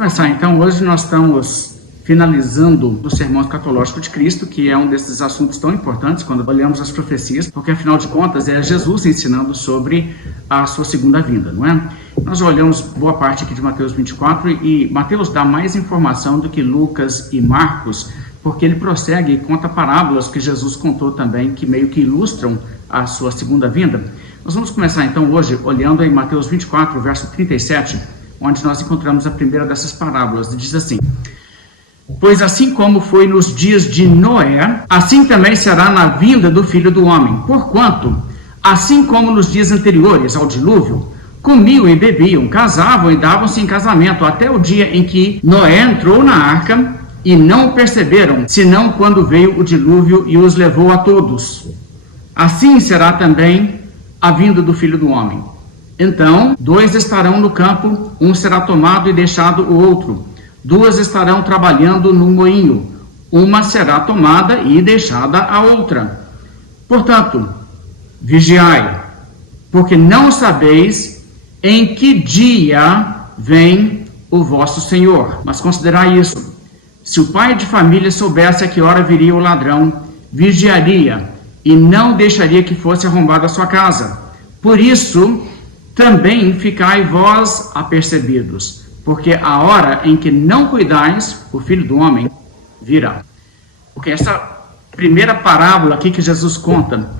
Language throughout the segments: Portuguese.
começar então. Hoje nós estamos finalizando o Sermão Escatológico de Cristo, que é um desses assuntos tão importantes quando olhamos as profecias, porque afinal de contas é Jesus ensinando sobre a sua segunda vinda, não é? Nós olhamos boa parte aqui de Mateus 24 e Mateus dá mais informação do que Lucas e Marcos, porque ele prossegue e conta parábolas que Jesus contou também, que meio que ilustram a sua segunda vinda. Nós vamos começar então hoje olhando em Mateus 24, verso 37, onde nós encontramos a primeira dessas parábolas. Diz assim: pois assim como foi nos dias de Noé, assim também será na vinda do Filho do Homem. Porquanto, assim como nos dias anteriores ao dilúvio, comiam e bebiam, casavam e davam-se em casamento, até o dia em que Noé entrou na arca, e não o perceberam, senão quando veio o dilúvio e os levou a todos. Assim será também a vinda do Filho do Homem. Então, 2 estarão no campo, um será tomado e deixado o outro. 2 estarão trabalhando no moinho, uma será tomada e deixada a outra. Portanto, vigiai, porque não sabeis em que dia vem o vosso Senhor. Mas considerai isso: se o pai de família soubesse a que hora viria o ladrão, vigiaria e não deixaria que fosse arrombada a sua casa. Por isso, também ficai vós apercebidos, porque a hora em que não cuidais, o Filho do Homem virá. Porque essa primeira parábola aqui que Jesus conta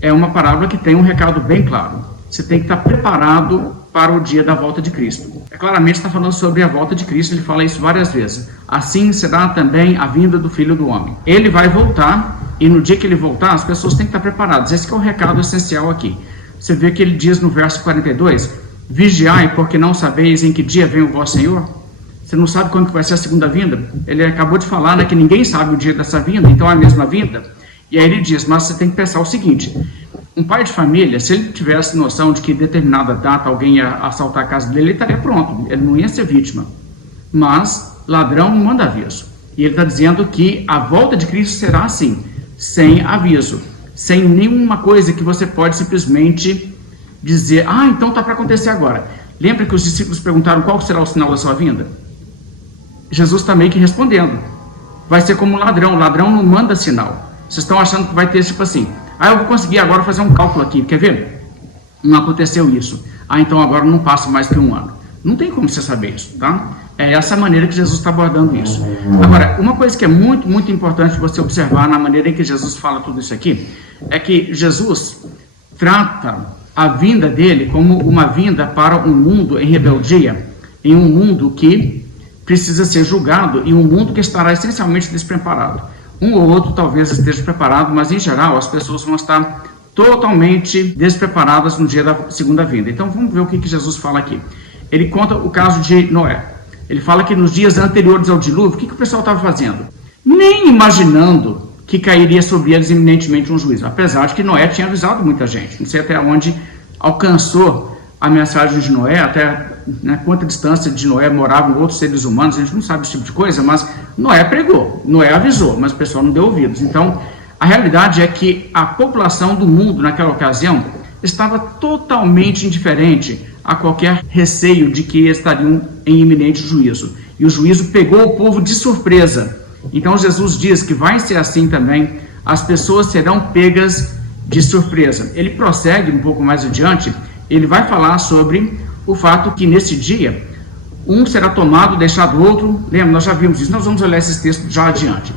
é uma parábola que tem um recado bem claro. Você tem que estar preparado para o dia da volta de Cristo. Claramente está falando sobre a volta de Cristo, ele fala isso várias vezes. Assim será também a vinda do Filho do Homem. Ele vai voltar, e no dia que ele voltar, as pessoas têm que estar preparadas. Esse que é o recado essencial aqui. Você vê que ele diz no verso 42, vigiai, porque não sabeis em que dia vem o vosso Senhor. Você não sabe quando que vai ser a segunda vinda? Ele acabou de falar, né, que ninguém sabe o dia dessa vinda, então é a mesma vinda. E aí ele diz, mas você tem que pensar o seguinte: um pai de família, se ele tivesse noção de que em determinada data alguém ia assaltar a casa dele, ele estaria pronto, ele não ia ser vítima. Mas ladrão não manda aviso. E ele está dizendo que a volta de Cristo será assim, sem aviso, sem nenhuma coisa que você pode simplesmente dizer, então está para acontecer agora. Lembra que os discípulos perguntaram qual será o sinal da sua vinda? Jesus está meio que respondendo, vai ser como um ladrão, o ladrão não manda sinal. Vocês estão achando que vai ter tipo assim, eu vou conseguir agora fazer um cálculo aqui, quer ver? Não aconteceu isso. Então agora não passa mais que um ano. Não tem como você saber isso, tá? É essa maneira que Jesus está abordando isso. Agora, uma coisa que é muito, muito importante você observar na maneira em que Jesus fala tudo isso aqui, é que Jesus trata a vinda dele como uma vinda para um mundo em rebeldia, em um mundo que precisa ser julgado e um mundo que estará essencialmente despreparado. Um ou outro talvez esteja preparado, mas em geral as pessoas vão estar totalmente despreparadas no dia da segunda vinda. Então vamos ver o que Jesus fala aqui. Ele conta o caso de Noé. Ele fala que nos dias anteriores ao dilúvio, o que o pessoal estava fazendo? Nem imaginando que cairia sobre eles iminentemente um juízo. Apesar de que Noé tinha avisado muita gente. Não sei até onde alcançou a mensagem de Noé, até quanta distância de Noé moravam outros seres humanos, a gente não sabe esse tipo de coisa, mas Noé pregou, Noé avisou, mas o pessoal não deu ouvidos. Então, a realidade é que a população do mundo naquela ocasião estava totalmente indiferente a qualquer receio de que estariam em iminente juízo. E o juízo pegou o povo de surpresa. Então Jesus diz que vai ser assim também, as pessoas serão pegas de surpresa. Ele prossegue um pouco mais adiante, ele vai falar sobre o fato que nesse dia, um será tomado, deixado o outro. Lembra, nós já vimos isso, nós vamos olhar esses textos já adiante.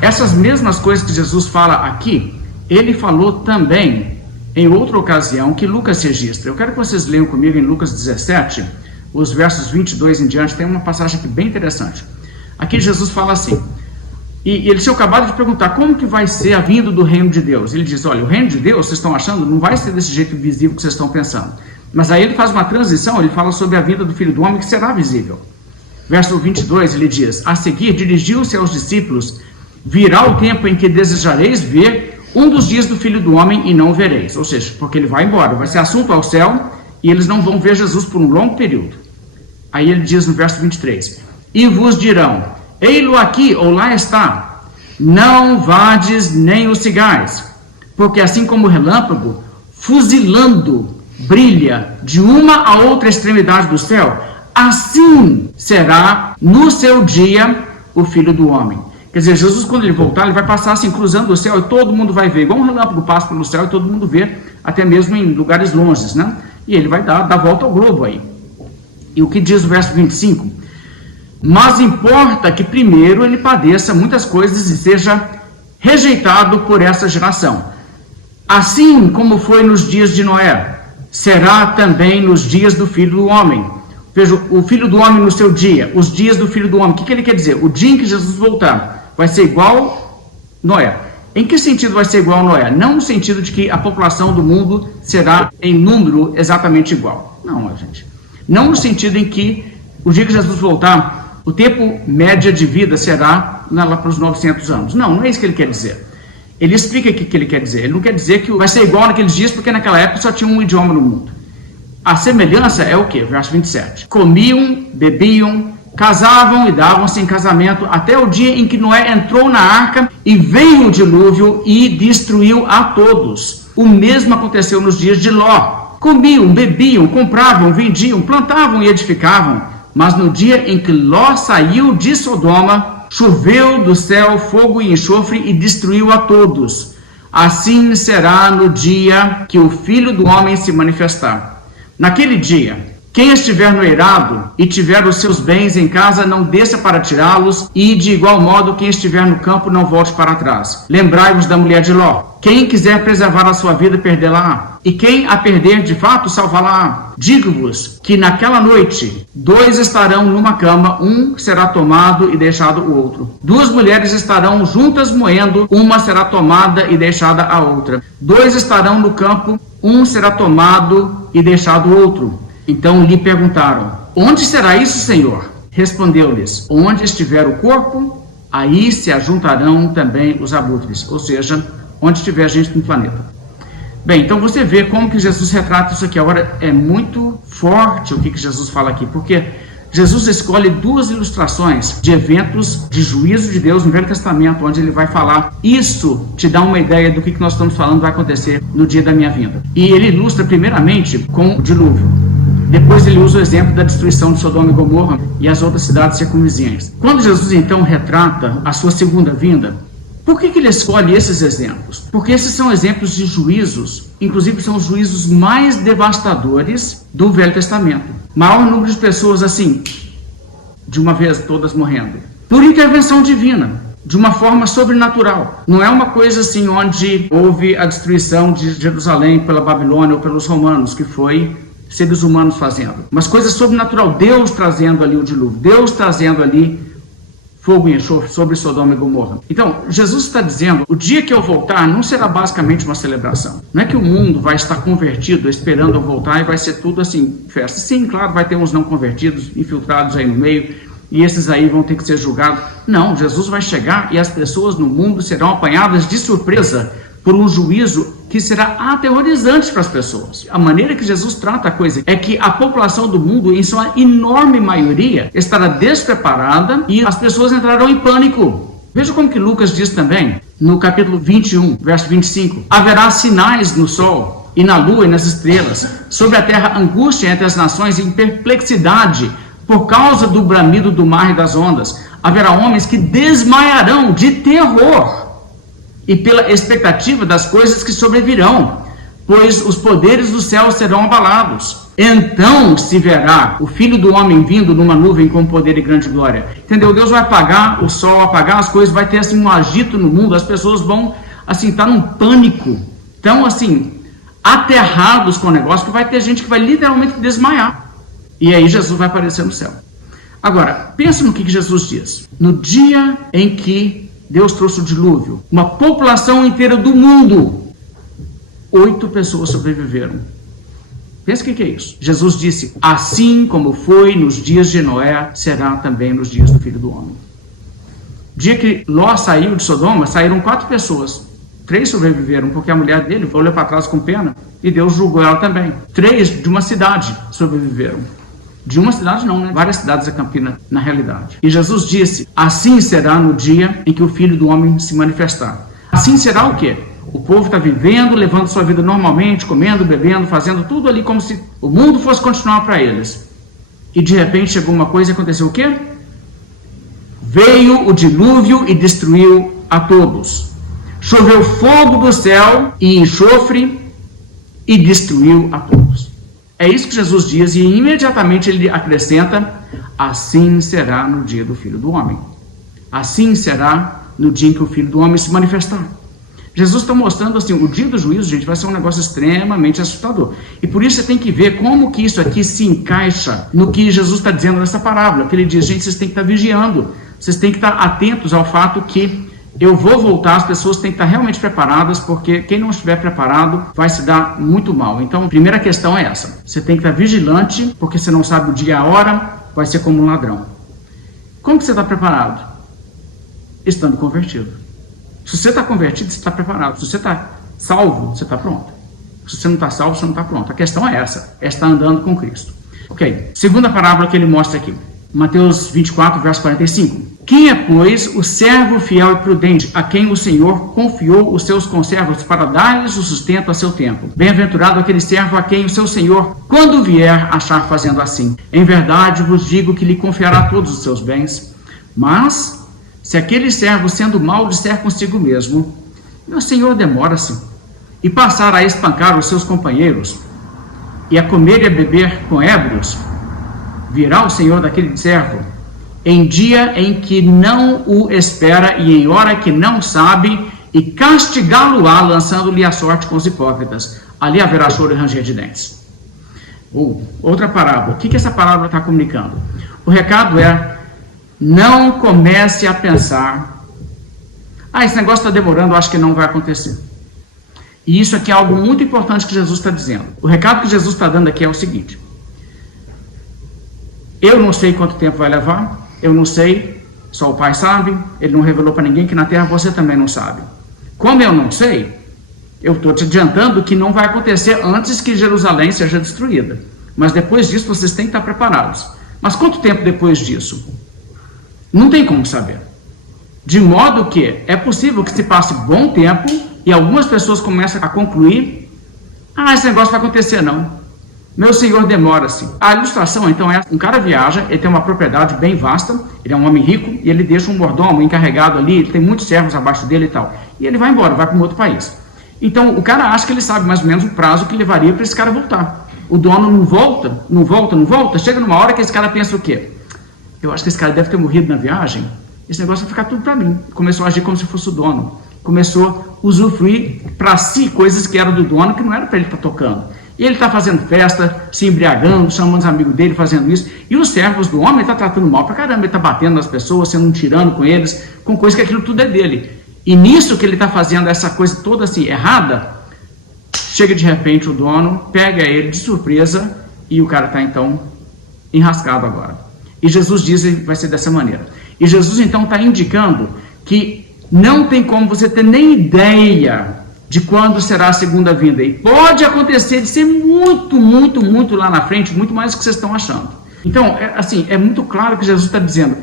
Essas mesmas coisas que Jesus fala aqui, ele falou também em outra ocasião que Lucas registra. Eu quero que vocês leiam comigo em Lucas 17, os versos 22 em diante, tem uma passagem aqui bem interessante. Aqui Jesus fala assim, e eles tinham acabado de perguntar como que vai ser a vinda do reino de Deus. Ele diz, olha, o reino de Deus, vocês estão achando, não vai ser desse jeito visível que vocês estão pensando. Mas aí ele faz uma transição, ele fala sobre a vinda do Filho do Homem que será visível. Verso 22, ele diz, a seguir dirigiu-se aos discípulos, virá o tempo em que desejareis ver um dos dias do Filho do Homem e não o vereis. Ou seja, porque ele vai embora, vai ser assunto ao céu e eles não vão ver Jesus por um longo período. Aí ele diz no verso 23, e vos dirão, ei-lo aqui ou lá está, não vades nem o sigais, porque assim como o relâmpago, fuzilando, brilha de uma a outra extremidade do céu, assim será no seu dia o Filho do Homem. Quer dizer, Jesus, quando ele voltar, ele vai passar assim, cruzando o céu, e todo mundo vai ver, igual um relâmpago passa pelo céu, e todo mundo vê, até mesmo em lugares longes, né? E ele vai dar volta ao globo aí. E o que diz o verso 25? Mas importa que primeiro ele padeça muitas coisas e seja rejeitado por essa geração. Assim como foi nos dias de Noé, será também nos dias do Filho do Homem. Veja, o Filho do Homem no seu dia, os dias do Filho do Homem. O que ele quer dizer? O dia em que Jesus voltar vai ser igual Noé. Em que sentido vai ser igual a Noé? Não no sentido de que a população do mundo será em número exatamente igual. Não, gente. Não no sentido em que o dia que Jesus voltar, o tempo médio de vida será lá para os 900 anos. Não, não é isso que ele quer dizer. Ele explica o que ele quer dizer. Ele não quer dizer que vai ser igual naqueles dias, porque naquela época só tinha um idioma no mundo. A semelhança é o quê? Verso 27. Comiam, bebiam, casavam e davam-se em casamento até o dia em que Noé entrou na arca e veio o dilúvio e destruiu a todos. O mesmo aconteceu nos dias de Ló. Comiam, bebiam, compravam, vendiam, plantavam e edificavam. Mas no dia em que Ló saiu de Sodoma, choveu do céu fogo e enxofre e destruiu a todos. Assim será no dia que o Filho do Homem se manifestar. Naquele dia, quem estiver no eirado e tiver os seus bens em casa, não desça para tirá-los, e de igual modo quem estiver no campo não volte para trás. Lembrai-vos da mulher de Ló. Quem quiser preservar a sua vida, perdê-la-á. E quem a perder, de fato, salvá-la-á. Digo-vos que naquela noite, 2 estarão numa cama, um será tomado e deixado o outro. 2 mulheres estarão juntas moendo, uma será tomada e deixada a outra. 2 estarão no campo, um será tomado e deixado o outro. Então lhe perguntaram: onde será isso, Senhor? Respondeu-lhes: onde estiver o corpo, aí se ajuntarão também os abutres. Ou seja, onde estiver gente no planeta. Bem, então você vê como que Jesus retrata isso aqui. Agora, é muito forte o que Jesus fala aqui, porque Jesus escolhe 2 ilustrações de eventos de juízo de Deus no Velho Testamento, onde ele vai falar. Isso te dá uma ideia do que nós estamos falando vai acontecer no dia da minha vinda. E ele ilustra primeiramente com o dilúvio. Depois ele usa o exemplo da destruição de Sodoma e Gomorra e as outras cidades circunvizinhas. Quando Jesus então retrata a sua segunda vinda, por que ele escolhe esses exemplos? Porque esses são exemplos de juízos, inclusive são os juízos mais devastadores do Velho Testamento. Maior número de pessoas assim, de uma vez todas morrendo, por intervenção divina, de uma forma sobrenatural. Não é uma coisa assim onde houve a destruição de Jerusalém pela Babilônia ou pelos romanos, que foi seres humanos fazendo, mas coisa sobrenatural, Deus trazendo ali o dilúvio, Deus trazendo ali fogo e enxofre sobre Sodoma e Gomorra. Então, Jesus está dizendo, o dia que eu voltar não será basicamente uma celebração. Não é que o mundo vai estar convertido esperando eu voltar e vai ser tudo assim, festa. Sim, claro, vai ter uns não convertidos, infiltrados aí no meio, e esses aí vão ter que ser julgados. Não, Jesus vai chegar e as pessoas no mundo serão apanhadas de surpresa por um juízo que será aterrorizante para as pessoas. A maneira que Jesus trata a coisa é que a população do mundo, em sua enorme maioria, estará despreparada e as pessoas entrarão em pânico. Veja como que Lucas diz também, no capítulo 21, verso 25. Haverá sinais no sol e na lua e nas estrelas, sobre a terra angústia entre as nações e perplexidade, por causa do bramido do mar e das ondas. Haverá homens que desmaiarão de terror e pela expectativa das coisas que sobrevirão, pois os poderes do céu serão abalados. Então se verá o Filho do Homem vindo numa nuvem com poder e grande glória. Entendeu? Deus vai apagar o sol, apagar as coisas, vai ter assim um agito no mundo, as pessoas vão assim estar num pânico, tão assim aterrados com o negócio, que vai ter gente que vai literalmente desmaiar. E aí Jesus vai aparecer no céu. Agora, pensa no que Jesus diz. No dia em que Deus trouxe o dilúvio, uma população inteira do mundo, 8 pessoas sobreviveram. Pensa o que é isso. Jesus disse, assim como foi nos dias de Noé, será também nos dias do Filho do Homem. Dia que Ló saiu de Sodoma, saíram 4 pessoas. 3 sobreviveram, porque a mulher dele olhou para trás com pena, e Deus julgou ela também. 3 de uma cidade sobreviveram. De uma cidade não, né? Várias cidades da Campina, na realidade. E Jesus disse, assim será no dia em que o Filho do Homem se manifestar. Assim será o quê? O povo está vivendo, levando sua vida normalmente, comendo, bebendo, fazendo tudo ali como se o mundo fosse continuar para eles. E de repente chegou uma coisa e aconteceu o quê? Veio o dilúvio e destruiu a todos. Choveu fogo do céu e enxofre e destruiu a todos. É isso que Jesus diz, e imediatamente ele acrescenta: assim será no dia do Filho do Homem. Assim será no dia em que o Filho do Homem se manifestar. Jesus está mostrando assim, o dia do juízo, gente, vai ser um negócio extremamente assustador. E por isso você tem que ver como que isso aqui se encaixa no que Jesus está dizendo nessa parábola. Que ele diz: gente, vocês têm que estar vigiando, vocês têm que estar atentos ao fato que eu vou voltar, as pessoas têm que estar realmente preparadas, porque quem não estiver preparado vai se dar muito mal. Então, a primeira questão é essa: você tem que estar vigilante, porque você não sabe o dia e a hora, vai ser como um ladrão. Como que você está preparado? Estando convertido. Se você está convertido, você está preparado. Se você está salvo, você está pronto. Se você não está salvo, você não está pronto. A questão é essa: é estar andando com Cristo. Ok, segunda parábola que ele mostra aqui, Mateus 24, verso 45. Quem é, pois, o servo fiel e prudente, a quem o Senhor confiou os seus conservos para dar-lhes o sustento a seu tempo? Bem-aventurado aquele servo a quem o seu Senhor, quando vier, achar fazendo assim. Em verdade vos digo que lhe confiará todos os seus bens. Mas, se aquele servo, sendo mau, disser consigo mesmo: meu Senhor demora-se, e passar a espancar os seus companheiros, e a comer e a beber com ébrios, virá o Senhor daquele servo em dia em que não o espera e em hora que não sabe, e castigá-lo-á, lançando-lhe a sorte com os hipócritas. Ali haverá choro e ranger de dentes. Outra parábola. O que essa parábola está comunicando? O recado é: não comece a pensar: esse negócio está demorando, acho que não vai acontecer. E isso aqui é algo muito importante que Jesus está dizendo. O recado que Jesus está dando aqui é o seguinte: eu não sei quanto tempo vai levar, eu não sei, só o Pai sabe, ele não revelou para ninguém que na terra, você também não sabe. Como eu não sei, eu estou te adiantando que não vai acontecer antes que Jerusalém seja destruída. Mas depois disso vocês têm que estar preparados. Mas quanto tempo depois disso? Não tem como saber. De modo que é possível que se passe bom tempo e algumas pessoas começam a concluir: esse negócio vai acontecer não. Meu Senhor demora-se. A ilustração, então, é: um cara viaja, ele tem uma propriedade bem vasta, ele é um homem rico, e ele deixa um mordomo encarregado ali, ele tem muitos servos abaixo dele e tal. E ele vai embora, vai para um outro país. Então, o cara acha que ele sabe mais ou menos o prazo que levaria para esse cara voltar. O dono não volta, chega numa hora que esse cara pensa o quê? Eu acho que esse cara deve ter morrido na viagem, esse negócio vai ficar tudo para mim. Começou a agir como se fosse o dono. Começou a usufruir para si coisas que eram do dono, que não era para ele estar tocando. E ele está fazendo festa, se embriagando, chamando os amigos dele, fazendo isso. E os servos do homem está tratando mal pra caramba. Ele está batendo nas pessoas, sendo um tirano com eles, com coisa que aquilo tudo é dele. E nisso que ele está fazendo essa coisa toda assim, errada, chega de repente o dono, pega ele de surpresa, e o cara está então enrascado agora. E Jesus diz que vai ser dessa maneira. E Jesus então está indicando que não tem como você ter nem ideia de quando será a segunda vinda. E pode acontecer de ser muito, muito, muito lá na frente, muito mais do que vocês estão achando. Então, é muito claro que Jesus está dizendo: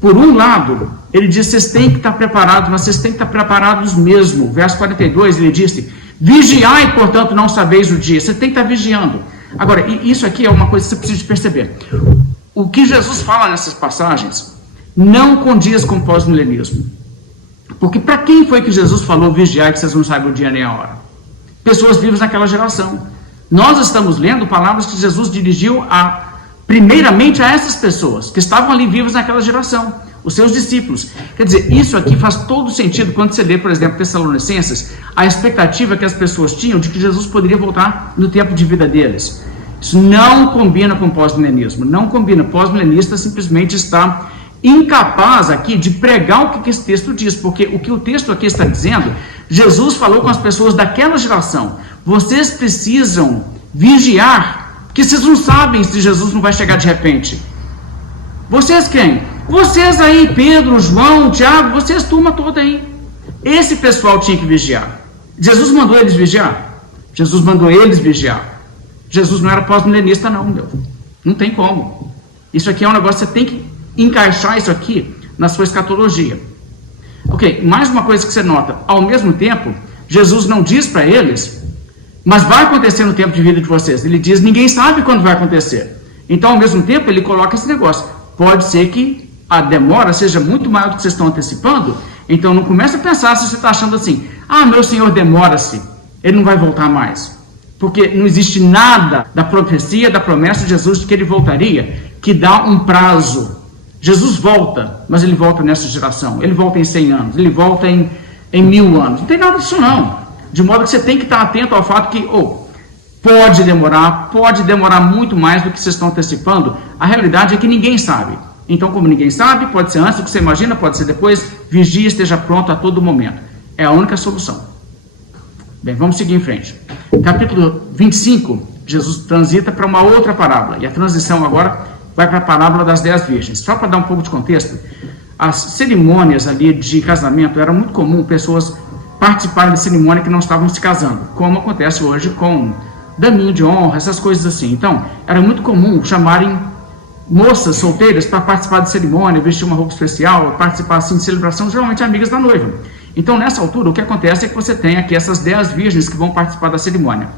por um lado, ele diz: vocês têm que estar preparados, mas vocês têm que estar preparados mesmo. Verso 42, ele disse: vigiai, portanto, não sabeis o dia. Você tem que estar vigiando. Agora, isso aqui é uma coisa que você precisa perceber. O que Jesus fala nessas passagens não condiz com o pós-milenismo. Porque para quem foi que Jesus falou: vigiai que vocês não sabem o dia nem a hora? Pessoas vivas naquela geração. Nós estamos lendo palavras que Jesus dirigiu primeiramente a essas pessoas que estavam ali vivas naquela geração, os seus discípulos. Quer dizer, isso aqui faz todo sentido quando você lê, por exemplo, Tessalonicenses, a expectativa que as pessoas tinham de que Jesus poderia voltar no tempo de vida deles. Isso não combina com o pós-milenismo, não combina. O pós-milenista simplesmente está incapaz aqui de pregar o que esse texto diz, porque o que o texto aqui está dizendo, Jesus falou com as pessoas daquela geração: vocês precisam vigiar, porque vocês não sabem se Jesus não vai chegar de repente. Vocês quem? Vocês aí, Pedro, João, Tiago, vocês, turma toda aí. Esse pessoal tinha que vigiar. Jesus mandou eles vigiar? Jesus mandou eles vigiar. Jesus não era pós-milenista não, meu. Não tem como. Isso aqui é um negócio que você tem que encaixar isso aqui na sua escatologia. Ok, mais uma coisa que você nota: ao mesmo tempo, Jesus não diz para eles: mas vai acontecer no tempo de vida de vocês. Ele diz: ninguém sabe quando vai acontecer. Então, ao mesmo tempo, ele coloca esse negócio. Pode ser que a demora seja muito maior do que vocês estão antecipando, então não começa a pensar se você está achando assim, meu Senhor demora-se, ele não vai voltar mais. Porque não existe nada da profecia, da promessa de Jesus de que ele voltaria, que dá um prazo. Jesus volta, mas ele volta nessa geração, ele volta em 100 anos, ele volta em 1000 anos. Não tem nada disso não. De modo que você tem que estar atento ao fato que, pode demorar muito mais do que vocês estão antecipando. A realidade é que ninguém sabe. Então, como ninguém sabe, pode ser antes do que você imagina, pode ser depois, vigie, esteja pronto a todo momento. É a única solução. Bem, vamos seguir em frente. Capítulo 25, Jesus transita para uma outra parábola. E a transição agora vai para a parábola das 10 virgens. Só para dar um pouco de contexto, as cerimônias ali de casamento, era muito comum pessoas participarem da cerimônia que não estavam se casando, como acontece hoje com daminho de honra, essas coisas assim. Então, era muito comum chamarem moças solteiras para participar da cerimônia, vestir uma roupa especial, participar assim de celebração, geralmente amigas da noiva. Então, nessa altura, o que acontece é que você tem aqui essas 10 virgens que vão participar da cerimônia.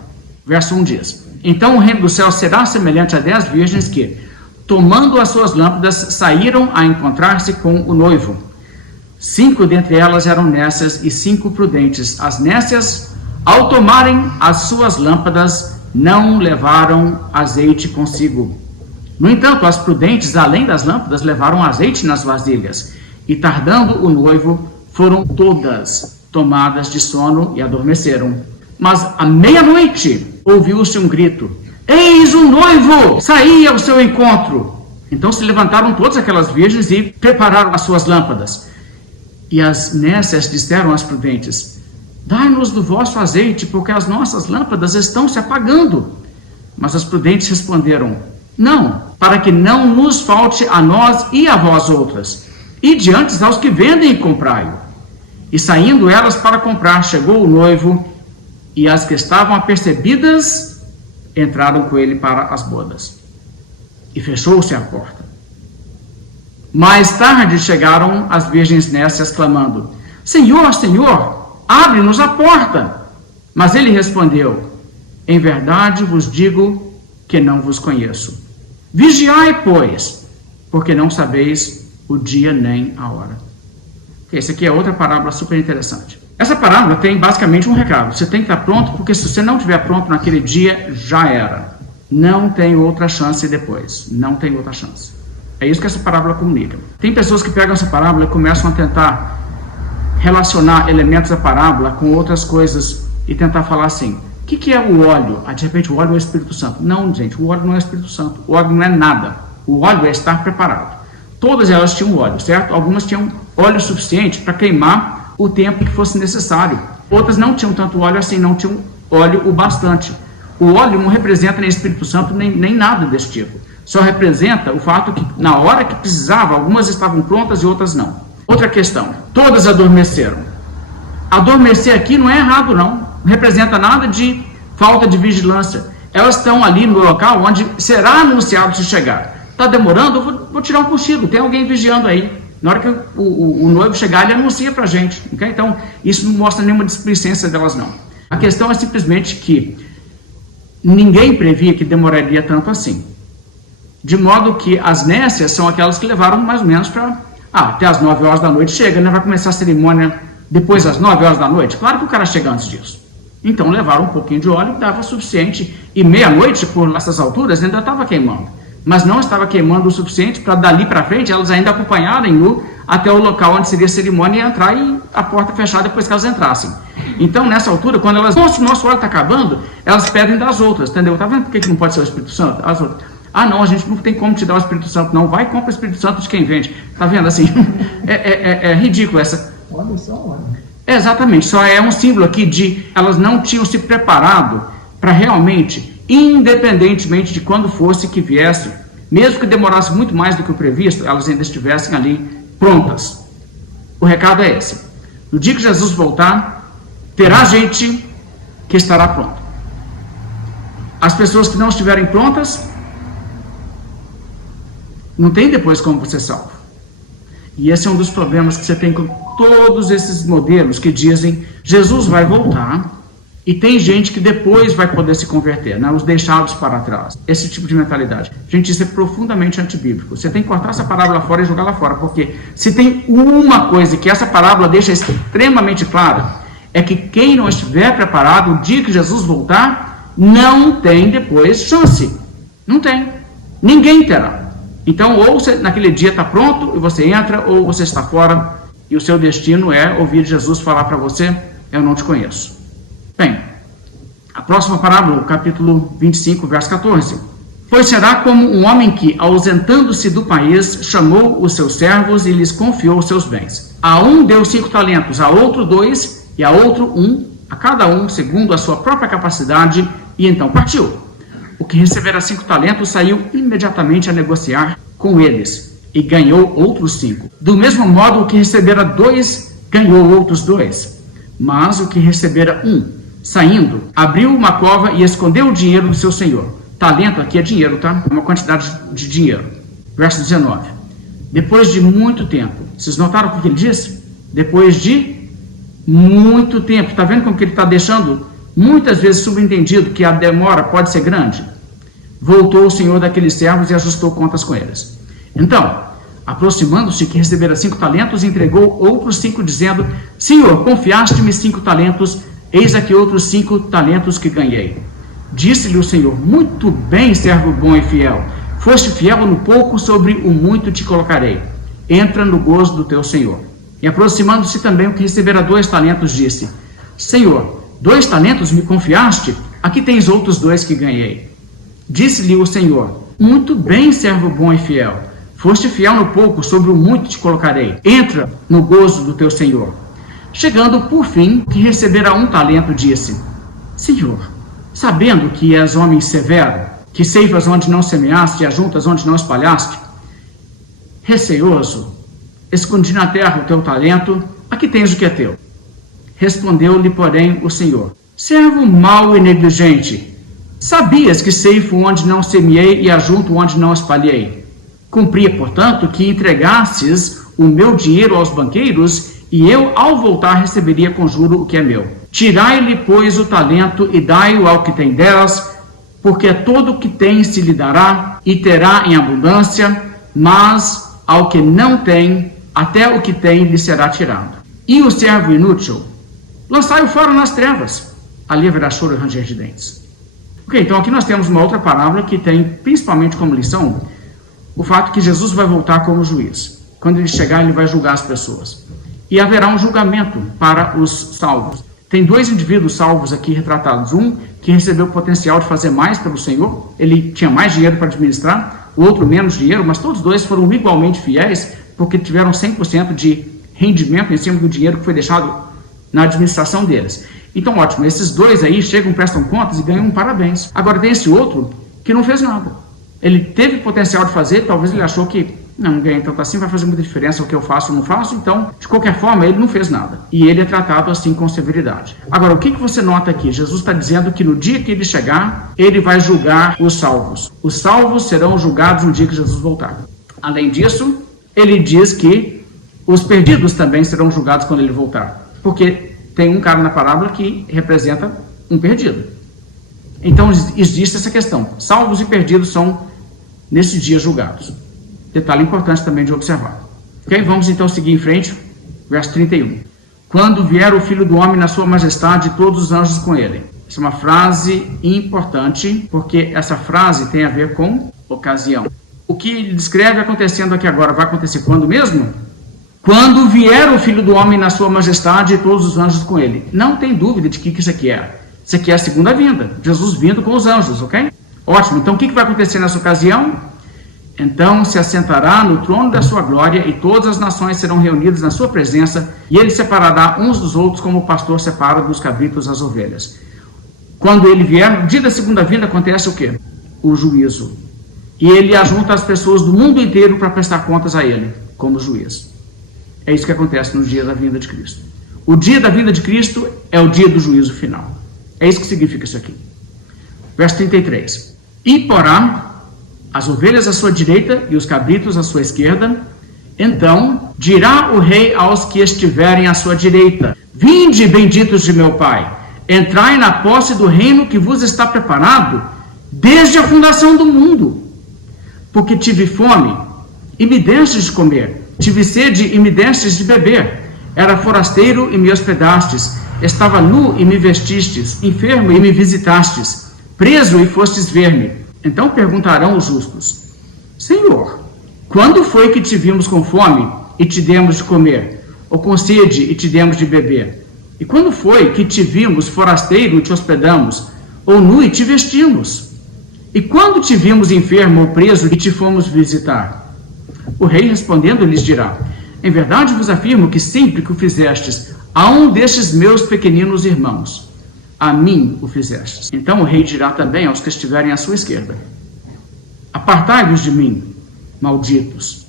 Verso 1 diz: Então o reino do céu será semelhante a 10 virgens que, tomando as suas lâmpadas, saíram a encontrar-se com o noivo. 5 dentre elas eram nécias e 5 prudentes. As nécias, ao tomarem as suas lâmpadas, não levaram azeite consigo. No entanto, as prudentes, além das lâmpadas, levaram azeite nas vasilhas. E tardando o noivo, foram todas tomadas de sono e adormeceram. Mas à meia-noite ouviu-se um grito: Eis o noivo! Saí ao seu encontro! Então se levantaram todas aquelas virgens e prepararam as suas lâmpadas. E as nécias disseram às prudentes: Dai-nos do vosso azeite, porque as nossas lâmpadas estão se apagando. Mas as prudentes responderam: Não, para que não nos falte a nós e a vós outras. Ide antes aos que vendem e comprai-o. E saindo elas para comprar, chegou o noivo, e as que estavam apercebidas entraram com ele para as bodas. E fechou-se a porta. Mais tarde chegaram as virgens nécias, clamando: Senhor, Senhor, abre-nos a porta. Mas ele respondeu: Em verdade vos digo que não vos conheço. Vigiai, pois, porque não sabeis o dia nem a hora. Essa aqui é outra parábola super interessante. Essa parábola tem basicamente um recado: você tem que estar pronto, porque se você não estiver pronto naquele dia, já era. Não tem outra chance depois. Não tem outra chance. É isso que essa parábola comunica. Tem pessoas que pegam essa parábola e começam a tentar relacionar elementos da parábola com outras coisas e tentar falar assim: o que é o óleo? De repente o óleo é o Espírito Santo. Não, gente, o óleo não é o Espírito Santo. O óleo não é nada. O óleo é estar preparado. Todas elas tinham óleo, certo? Algumas tinham óleo suficiente para queimar o tempo que fosse necessário. Outras não tinham tanto óleo assim, não tinham óleo o bastante. O óleo não representa nem Espírito Santo, nem nada desse tipo. Só representa o fato que, na hora que precisava, algumas estavam prontas e outras não. Outra questão: todas adormeceram. Adormecer aqui não é errado, não representa nada de falta de vigilância. Elas estão ali no local onde será anunciado se chegar. Está demorando? Eu vou tirar um cochilo, tem alguém vigiando aí. Na hora que o noivo chegar, ele anuncia para a gente. Okay? Então, isso não mostra nenhuma displicência delas, não. A questão é simplesmente que ninguém previa que demoraria tanto assim. De modo que as nécias são aquelas que levaram mais ou menos para... até as 9 horas da noite chega, né? Vai começar a cerimônia depois das 9 horas da noite? Claro que o cara chega antes disso. Então levaram um pouquinho de óleo, dava suficiente. E meia-noite, por essas alturas, ainda estava queimando. Mas não estava queimando o suficiente para dali para frente elas ainda acompanharem-o até o local onde seria a cerimônia e entrar e a porta fechar depois que elas entrassem. Então, nessa altura, quando elas... Nosso óleo está acabando, elas pedem das outras, entendeu? Tá vendo por que não pode ser o Espírito Santo? As outras: não, a gente não tem como te dar o Espírito Santo, não. Vai e compra o Espírito Santo de quem vende. Tá vendo assim? É ridículo essa. Exatamente, só é um símbolo aqui de elas não tinham se preparado para realmente, independentemente de quando fosse que viesse, mesmo que demorasse muito mais do que o previsto, elas ainda estivessem ali prontas. O recado é esse: no dia que Jesus voltar, terá gente que estará pronta. As pessoas que não estiverem prontas, não tem depois como você salvo. E esse é um dos problemas que você tem com todos esses modelos que dizem: Jesus vai voltar, E tem gente que depois vai poder se converter, né? Os deixados para trás. Esse tipo de mentalidade. Gente, isso é profundamente antibíblico. Você tem que cortar essa parábola fora e jogar lá fora, porque se tem uma coisa que essa parábola deixa extremamente clara, é que quem não estiver preparado, o dia que Jesus voltar, não tem depois chance. Não tem. Ninguém terá. Então, ou você, naquele dia está pronto e você entra, ou você está fora e o seu destino é ouvir Jesus falar para você, eu não te conheço. Bem, a próxima parábola, o capítulo 25, verso 14. Pois será como um homem que, ausentando-se do país, chamou os seus servos e lhes confiou os seus bens. A um deu 5 talentos, a outro 2, e a outro 1, a cada um segundo a sua própria capacidade, e então partiu. O que recebera 5 talentos saiu imediatamente a negociar com eles, e ganhou outros 5. Do mesmo modo, o que recebera 2, ganhou outros 2. Mas o que recebera 1, saindo, abriu uma cova e escondeu o dinheiro do seu senhor. Talento aqui é dinheiro, tá? Uma quantidade de dinheiro. Verso 19. Depois de muito tempo. Vocês notaram o que ele disse? Depois de muito tempo. Está vendo como que ele está deixando muitas vezes subentendido que a demora pode ser grande? Voltou o senhor daqueles servos e ajustou contas com eles. Então, aproximando-se, que recebera 5 talentos, entregou outros 5, dizendo: Senhor, confiaste-me 5 talentos, eis aqui outros 5 talentos que ganhei. Disse-lhe o Senhor: muito bem, servo bom e fiel. Foste fiel no pouco, sobre o muito te colocarei. Entra no gozo do teu Senhor. E aproximando-se também o que recebera 2 talentos, disse: Senhor, 2 talentos me confiaste? Aqui tens outros 2 que ganhei. Disse-lhe o Senhor: muito bem, servo bom e fiel. Foste fiel no pouco, sobre o muito te colocarei. Entra no gozo do teu Senhor. Chegando, por fim, que recebera 1 talento, disse: Senhor, sabendo que és homem severo, que ceifas onde não semeaste e ajuntas onde não espalhaste, receoso, escondi na terra o teu talento, aqui tens o que é teu. Respondeu-lhe, porém, o Senhor: servo mau e negligente, sabias que ceifo onde não semeei e ajunto onde não espalhei? Cumpria, portanto, que entregasses o meu dinheiro aos banqueiros, e eu, ao voltar, receberia com juro o que é meu. Tirai-lhe, pois, o talento e dai-o ao que tem 10, porque todo o que tem se lhe dará, e terá em abundância, mas ao que não tem, até o que tem lhe será tirado. E o servo inútil, lançai-o fora nas trevas, ali haverá choro e ranger de dentes. Ok, então aqui nós temos uma outra parábola que tem principalmente como lição o fato que Jesus vai voltar como juiz. Quando ele chegar, ele vai julgar as pessoas. E haverá um julgamento para os salvos. Tem 2 indivíduos salvos aqui retratados. Um que recebeu o potencial de fazer mais pelo Senhor, ele tinha mais dinheiro para administrar, o outro menos dinheiro, mas todos 2 foram igualmente fiéis, porque tiveram 100% de rendimento em cima do dinheiro que foi deixado na administração deles. Então, ótimo, esses 2 aí chegam, prestam contas e ganham um parabéns. Agora tem esse outro que não fez nada. Ele teve potencial de fazer, talvez ele achou que não ganha tanto assim, vai fazer muita diferença o que eu faço ou não faço, então, de qualquer forma, ele não fez nada. E ele é tratado assim com severidade. Agora, o que você nota aqui? Jesus está dizendo que no dia que ele chegar, ele vai julgar os salvos. Os salvos serão julgados no dia que Jesus voltar. Além disso, ele diz que os perdidos também serão julgados quando ele voltar. Porque tem um cara na parábola que representa um perdido. Então, existe essa questão. Salvos e perdidos são nesse dia julgados. Detalhe importante também de observar. Ok? Vamos então seguir em frente. Verso 31. Quando vier o Filho do Homem na sua majestade, todos os anjos com ele. Essa é uma frase importante, porque essa frase tem a ver com ocasião. O que ele descreve acontecendo aqui agora vai acontecer quando mesmo? Quando vier o Filho do Homem na sua majestade, todos os anjos com ele. Não tem dúvida de que isso aqui é. Isso aqui é a segunda vinda. Jesus vindo com os anjos, ok? Ótimo, então o que vai acontecer nessa ocasião? Então se assentará no trono da sua glória, e todas as nações serão reunidas na sua presença, e ele separará uns dos outros, como o pastor separa dos cabritos as ovelhas. Quando ele vier, no dia da segunda vinda, acontece o quê? O juízo. E ele ajunta as pessoas do mundo inteiro para prestar contas a ele, como juiz. É isso que acontece no dia da vinda de Cristo. O dia da vinda de Cristo é o dia do juízo final. É isso que significa isso aqui. Verso 33. E porá as ovelhas à sua direita e os cabritos à sua esquerda. Então dirá o rei aos que estiverem à sua direita: vinde, benditos de meu Pai, entrai na posse do reino que vos está preparado desde a fundação do mundo. Porque tive fome, e me destes de comer. Tive sede, e me destes de beber. Era forasteiro, e me hospedastes. Estava nu, e me vestistes. Enfermo, e me visitastes. Preso, e fostes ver-me. Então perguntarão os justos: Senhor, quando foi que te vimos com fome, e te demos de comer? Ou com sede, e te demos de beber? E quando foi que te vimos forasteiro, e te hospedamos? Ou nu, e te vestimos? E quando te vimos enfermo ou preso, e te fomos visitar? O rei respondendo lhes dirá: Em verdade vos afirmo que sempre que o fizestes a um destes meus pequeninos irmãos, a mim o fizestes. Então o rei dirá também aos que estiverem à sua esquerda: Apartai-vos de mim, malditos,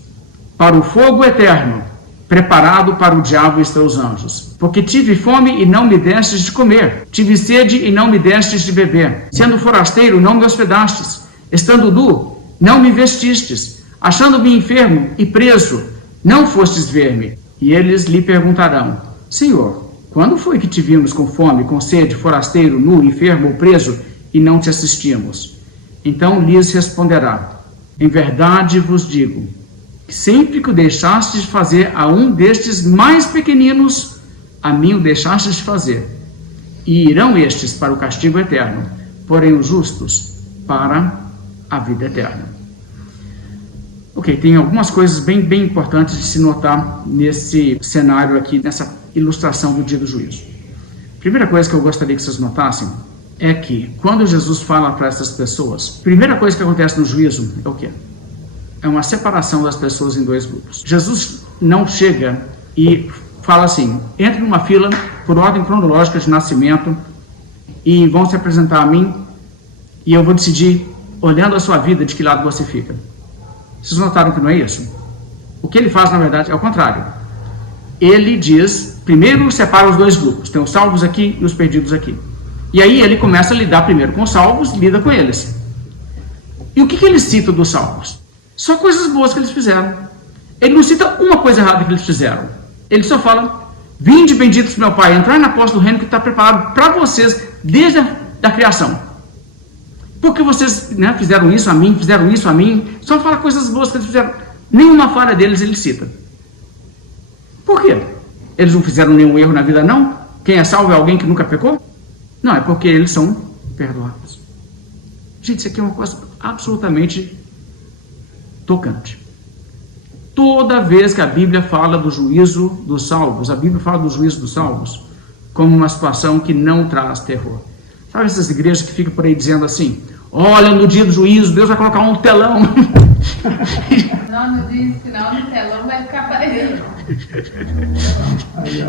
para o fogo eterno, preparado para o diabo e seus anjos. Porque tive fome e não me destes de comer, tive sede e não me destes de beber, sendo forasteiro não me hospedastes, estando nu não me vestistes, achando-me enfermo e preso não fostes ver-me. E eles lhe perguntarão: Senhor, quando foi que te vimos com fome, com sede, forasteiro, nu, enfermo ou preso, e não te assistimos? Então lhes responderá: Em verdade vos digo, que sempre que o deixastes de fazer a um destes mais pequeninos, a mim o deixastes de fazer. E irão estes para o castigo eterno, porém os justos para a vida eterna. Ok, tem algumas coisas bem importantes de se notar nesse cenário aqui, nessa ilustração do dia do juízo. Primeira coisa que eu gostaria que vocês notassem é que, quando Jesus fala para essas pessoas, primeira coisa que acontece no juízo é o quê? É uma separação das pessoas em dois grupos. Jesus não chega e fala assim: entre numa fila por ordem cronológica de nascimento e vão se apresentar a mim e eu vou decidir, olhando a sua vida, de que lado você fica. Vocês notaram que não é isso? O que ele faz, na verdade, é o contrário. Ele diz, primeiro separa os dois grupos, tem os salvos aqui e os perdidos aqui. E aí ele começa a lidar primeiro com os salvos, lida com eles. E o que ele cita dos salvos? Só coisas boas que eles fizeram. Ele não cita uma coisa errada que eles fizeram. Ele só fala: Vinde benditos do meu Pai, entrar na posse do reino que está preparado para vocês desde a criação. Porque vocês fizeram isso a mim, só fala coisas boas que eles fizeram. Nenhuma falha deles ele cita. Por quê? Eles não fizeram nenhum erro na vida, não? Quem é salvo é alguém que nunca pecou? Não, é porque eles são perdoados. Gente, isso aqui é uma coisa absolutamente tocante. Toda vez que a Bíblia fala do juízo dos salvos, a Bíblia fala do juízo dos salvos como uma situação que não traz terror. Sabe essas igrejas que ficam por aí dizendo assim: olha, no dia do juízo, Deus vai colocar um telão. Não, no dia final do telão vai ficar aparecendo.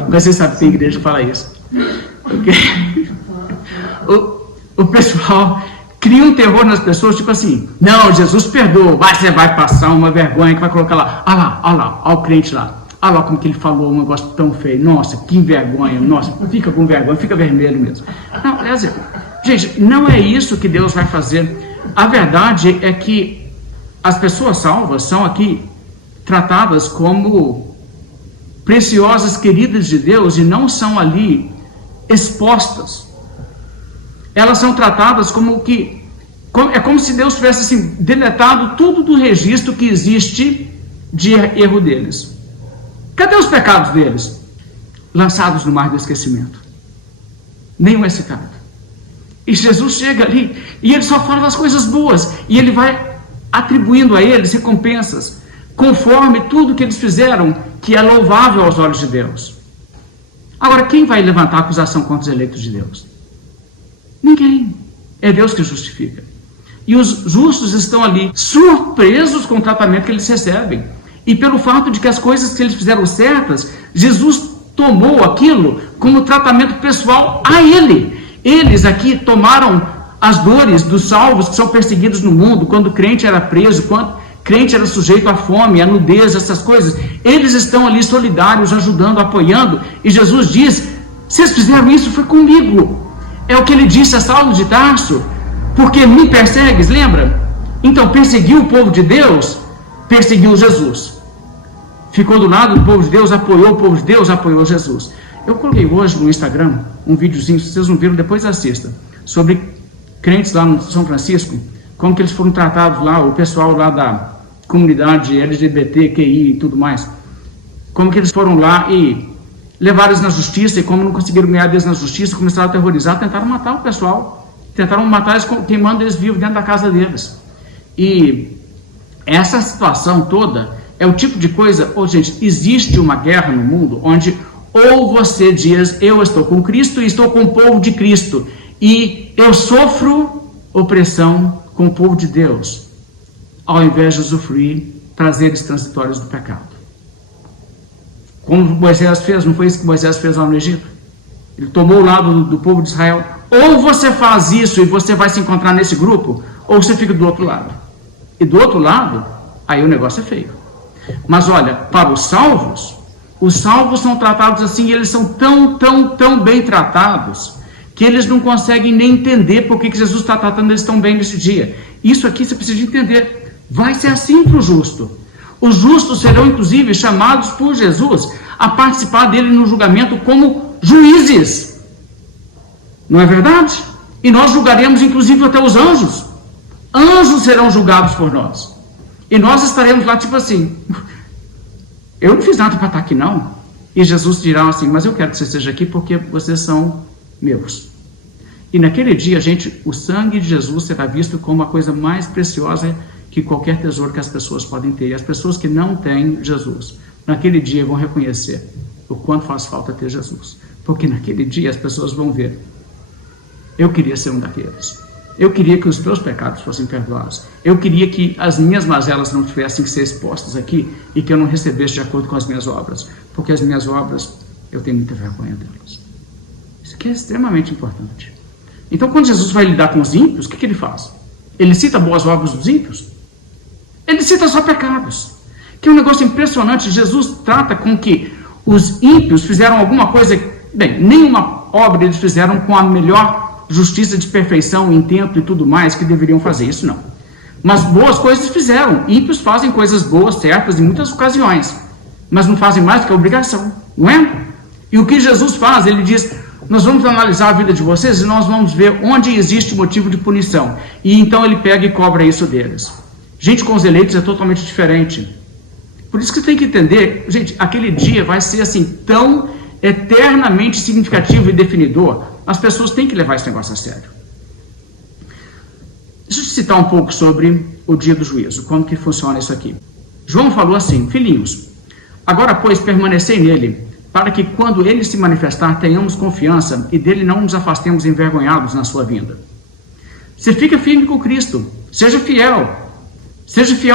Mas você sabe que tem igreja que fala isso. Porque o pessoal cria um terror nas pessoas, tipo assim: não, Jesus perdoa, mas você vai passar uma vergonha que vai colocar lá. Olha lá, olha o crente lá. Olha lá como que ele falou um negócio tão feio. Nossa, que vergonha. Nossa, fica com vergonha, fica vermelho mesmo. Não, quer dizer, gente, não é isso que Deus vai fazer. A verdade é que as pessoas salvas são aqui tratadas como preciosas, queridas de Deus, e não são ali expostas. Elas são tratadas como que... É como se Deus tivesse assim, deletado tudo do registro que existe de erro deles. Cadê os pecados deles? Lançados no mar do esquecimento. Nenhum é citado. E Jesus chega ali e ele só fala das coisas boas. E ele vai atribuindo a eles recompensas, conforme tudo que eles fizeram, que é louvável aos olhos de Deus. Agora, quem vai levantar acusação contra os eleitos de Deus? Ninguém. É Deus que justifica. E os justos estão ali, surpresos com o tratamento que eles recebem. E pelo fato de que as coisas que eles fizeram certas, Jesus tomou aquilo como tratamento pessoal a ele. Eles aqui tomaram as dores dos salvos que são perseguidos no mundo, quando o crente era preso, quando o crente era sujeito à fome, à nudez, essas coisas. Eles estão ali solidários, ajudando, apoiando. E Jesus diz: vocês fizeram isso, foi comigo. É o que ele disse a Saulo de Tarso: porque me persegues, lembra? Então, perseguiu o povo de Deus, perseguiu Jesus. Ficou do lado do povo de Deus, apoiou o povo de Deus, apoiou Jesus. Eu coloquei hoje no Instagram um videozinho, se vocês não viram, depois assista, sobre crentes lá no São Francisco, como que eles foram tratados lá, o pessoal lá da comunidade LGBTQI e tudo mais, como que eles foram lá e levaram eles na justiça, e como não conseguiram ganhar deles na justiça, começaram a aterrorizar, tentaram matar o pessoal, tentaram matar eles queimando eles vivos dentro da casa deles. E essa situação toda é o tipo de coisa, gente, existe uma guerra no mundo onde ou você diz, eu estou com Cristo e estou com o povo de Cristo, e eu sofro opressão com o povo de Deus, ao invés de usufruir prazeres transitórios do pecado. Como Moisés fez, não foi isso que Moisés fez lá no Egito? Ele tomou o lado do povo de Israel. Ou você faz isso e você vai se encontrar nesse grupo, ou você fica do outro lado. E do outro lado, aí o negócio é feio. Mas olha, para os salvos são tratados assim, e eles são tão bem tratados, que eles não conseguem nem entender por que Jesus está tratando eles tão bem nesse dia. Isso aqui você precisa de entender. Vai ser assim para o justo. Os justos serão, inclusive, chamados por Jesus a participar dele no julgamento como juízes. Não é verdade? E nós julgaremos, inclusive, até os anjos. Anjos serão julgados por nós. E nós estaremos lá, tipo assim, eu não fiz nada para estar aqui, não. E Jesus dirá assim, mas eu quero que você esteja aqui porque vocês são meus. E naquele dia, gente, o sangue de Jesus será visto como a coisa mais preciosa que qualquer tesouro que as pessoas podem ter. E as pessoas que não têm Jesus, naquele dia vão reconhecer o quanto faz falta ter Jesus. Porque naquele dia as pessoas vão ver, eu queria ser um daqueles. Eu queria que os meus pecados fossem perdoados. Eu queria que as minhas mazelas não tivessem que ser expostas aqui e que eu não recebesse de acordo com as minhas obras. Porque as minhas obras, eu tenho muita vergonha delas. Isso aqui é extremamente importante. Então, quando Jesus vai lidar com os ímpios, o que ele faz? Ele cita boas obras dos ímpios? Ele cita só pecados. Que é um negócio impressionante. Jesus trata com que os ímpios fizeram alguma coisa... Bem, nenhuma obra eles fizeram com a melhor justiça de perfeição, intento e tudo mais que deveriam fazer. Isso não. Mas boas coisas fizeram. Ímpios fazem coisas boas, certas, em muitas ocasiões. Mas não fazem mais do que a obrigação. Não é? E o que Jesus faz? Ele diz... Nós vamos analisar a vida de vocês e nós vamos ver onde existe motivo de punição. E então ele pega e cobra isso deles. Gente, com os eleitos é totalmente diferente. Por isso que você tem que entender, gente, aquele dia vai ser assim tão eternamente significativo e definidor. As pessoas têm que levar esse negócio a sério. Deixa eu citar um pouco sobre o dia do juízo, como que funciona isso aqui. João falou assim, filhinhos, agora pois permanecei nele, para que quando ele se manifestar tenhamos confiança e dele não nos afastemos envergonhados na sua vinda. Você fica firme com Cristo, seja fiel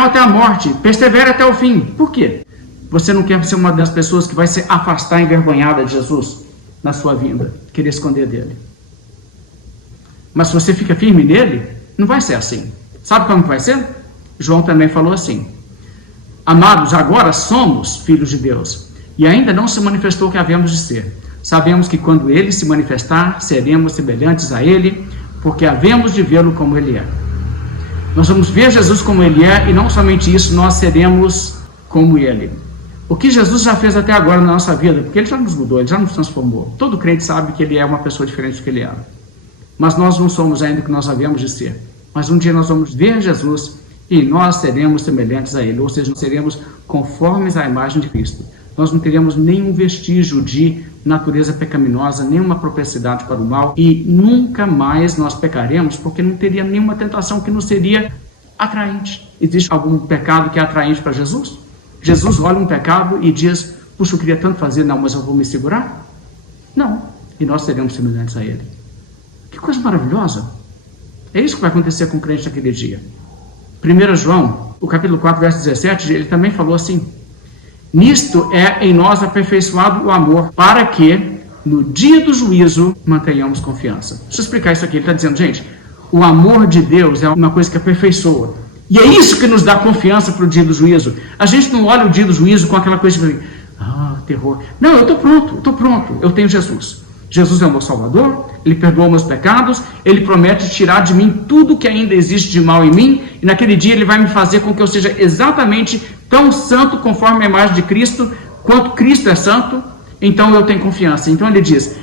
até a morte, persevere até o fim. Por quê? Você não quer ser uma das pessoas que vai se afastar envergonhada de Jesus na sua vinda, querer esconder dele. Mas se você fica firme nele, não vai ser assim. Sabe como vai ser? João também falou assim, amados, agora somos filhos de Deus, e ainda não se manifestou o que havemos de ser. Sabemos que quando ele se manifestar, seremos semelhantes a ele, porque havemos de vê-lo como ele é. Nós vamos ver Jesus como ele é, e não somente isso, nós seremos como ele. O que Jesus já fez até agora na nossa vida, porque ele já nos mudou, ele já nos transformou. Todo crente sabe que ele é uma pessoa diferente do que ele era. Mas nós não somos ainda o que nós havemos de ser. Mas um dia nós vamos ver Jesus e nós seremos semelhantes a ele, ou seja, nós seremos conformes à imagem de Cristo. Nós não teremos nenhum vestígio de natureza pecaminosa, nenhuma propensidade para o mal, e nunca mais nós pecaremos, porque não teria nenhuma tentação que nos seria atraente. Existe algum pecado que é atraente para Jesus? Jesus olha um pecado e diz, puxa, eu queria tanto fazer, não, mas eu vou me segurar? Não. E nós seremos semelhantes a ele. Que coisa maravilhosa. É isso que vai acontecer com o crente naquele dia. 1 João, o capítulo 4, verso 17, ele também falou assim, nisto é em nós aperfeiçoado o amor, para que no dia do juízo mantenhamos confiança. Deixa eu explicar isso aqui. Ele está dizendo, gente, o amor de Deus é uma coisa que aperfeiçoa. E é isso que nos dá confiança para o dia do juízo. A gente não olha o dia do juízo com aquela coisa de, terror. Não, eu estou pronto, eu tenho Jesus. Jesus é o meu Salvador, Ele perdoa meus pecados, Ele promete tirar de mim tudo que ainda existe de mal em mim, e naquele dia Ele vai me fazer com que eu seja exatamente tão santo conforme a imagem de Cristo, quanto Cristo é santo, então eu tenho confiança. Então ele diz,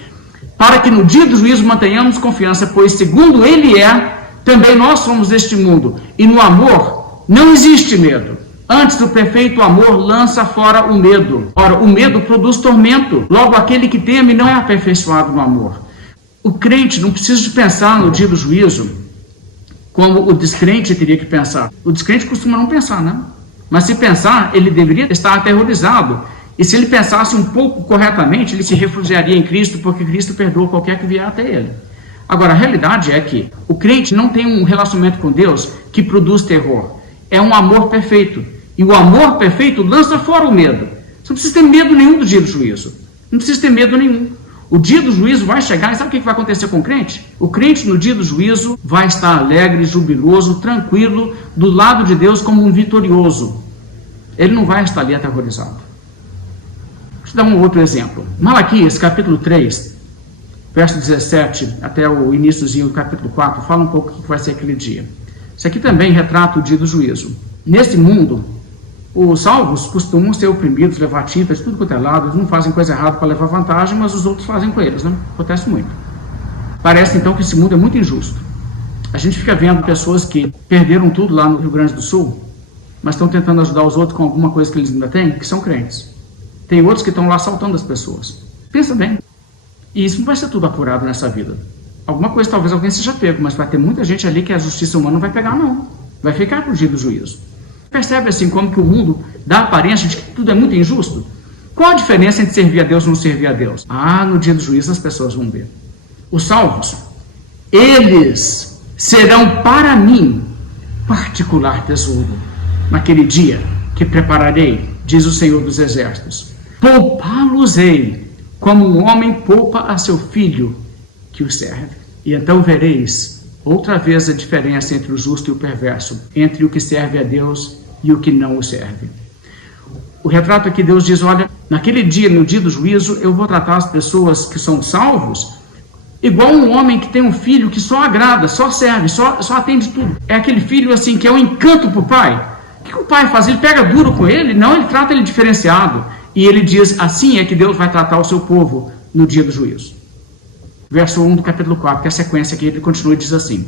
para que no dia do juízo mantenhamos confiança, pois segundo ele é, também nós somos deste mundo. E no amor não existe medo. Antes, o perfeito amor lança fora o medo. Ora, o medo produz tormento. Logo, aquele que teme não é aperfeiçoado no amor. O crente não precisa de pensar no dia do juízo como o descrente teria que pensar. O descrente costuma não pensar, né? Mas se pensar, ele deveria estar aterrorizado. E se ele pensasse um pouco corretamente, ele se refugiaria em Cristo, porque Cristo perdoa qualquer que vier até ele. Agora, a realidade é que o crente não tem um relacionamento com Deus que produz terror. É um amor perfeito. E o amor perfeito lança fora o medo. Você não precisa ter medo nenhum do dia do juízo. Não precisa ter medo nenhum. O dia do juízo vai chegar, e sabe o que vai acontecer com o crente? O crente no dia do juízo vai estar alegre, jubiloso, tranquilo, do lado de Deus como um vitorioso. Ele não vai estar ali aterrorizado. Deixa eu dar um outro exemplo. Malaquias, capítulo 3, verso 17, até o iníciozinho do capítulo 4, fala um pouco do que vai ser aquele dia. Isso aqui também retrata o dia do juízo. Nesse mundo, os salvos costumam ser oprimidos, levar tintas, tudo quanto é lado, eles não fazem coisa errada para levar vantagem, mas os outros fazem com eles, né? Acontece muito. Parece então que esse mundo é muito injusto. A gente fica vendo pessoas que perderam tudo lá no Rio Grande do Sul, mas estão tentando ajudar os outros com alguma coisa que eles ainda têm, que são crentes. Tem outros que estão lá assaltando as pessoas. Pensa bem. E isso não vai ser tudo apurado nessa vida. Alguma coisa talvez alguém seja pego, mas vai ter muita gente ali que a justiça humana não vai pegar, não. Vai ficar pro dia do juízo. Percebe assim como que o mundo dá a aparência de que tudo é muito injusto? Qual a diferença entre servir a Deus e não servir a Deus? No dia do juízo as pessoas vão ver. Os salvos, eles serão para mim particular tesouro, naquele dia que prepararei, diz o Senhor dos Exércitos. Poupá-los-ei, como um homem poupa a seu filho que o serve. E então vereis outra vez a diferença entre o justo e o perverso, entre o que serve a Deus e o que não o serve. O retrato aqui, Deus diz, olha, naquele dia, no dia do juízo, eu vou tratar as pessoas que são salvos igual um homem que tem um filho que só agrada, só serve, só atende tudo. É aquele filho assim que é um encanto para o pai. O que o pai faz? Ele pega duro com ele? Não, ele trata ele diferenciado. E ele diz, assim é que Deus vai tratar o seu povo no dia do juízo. Verso 1 do capítulo 4, que é a sequência aqui, ele continua e diz assim: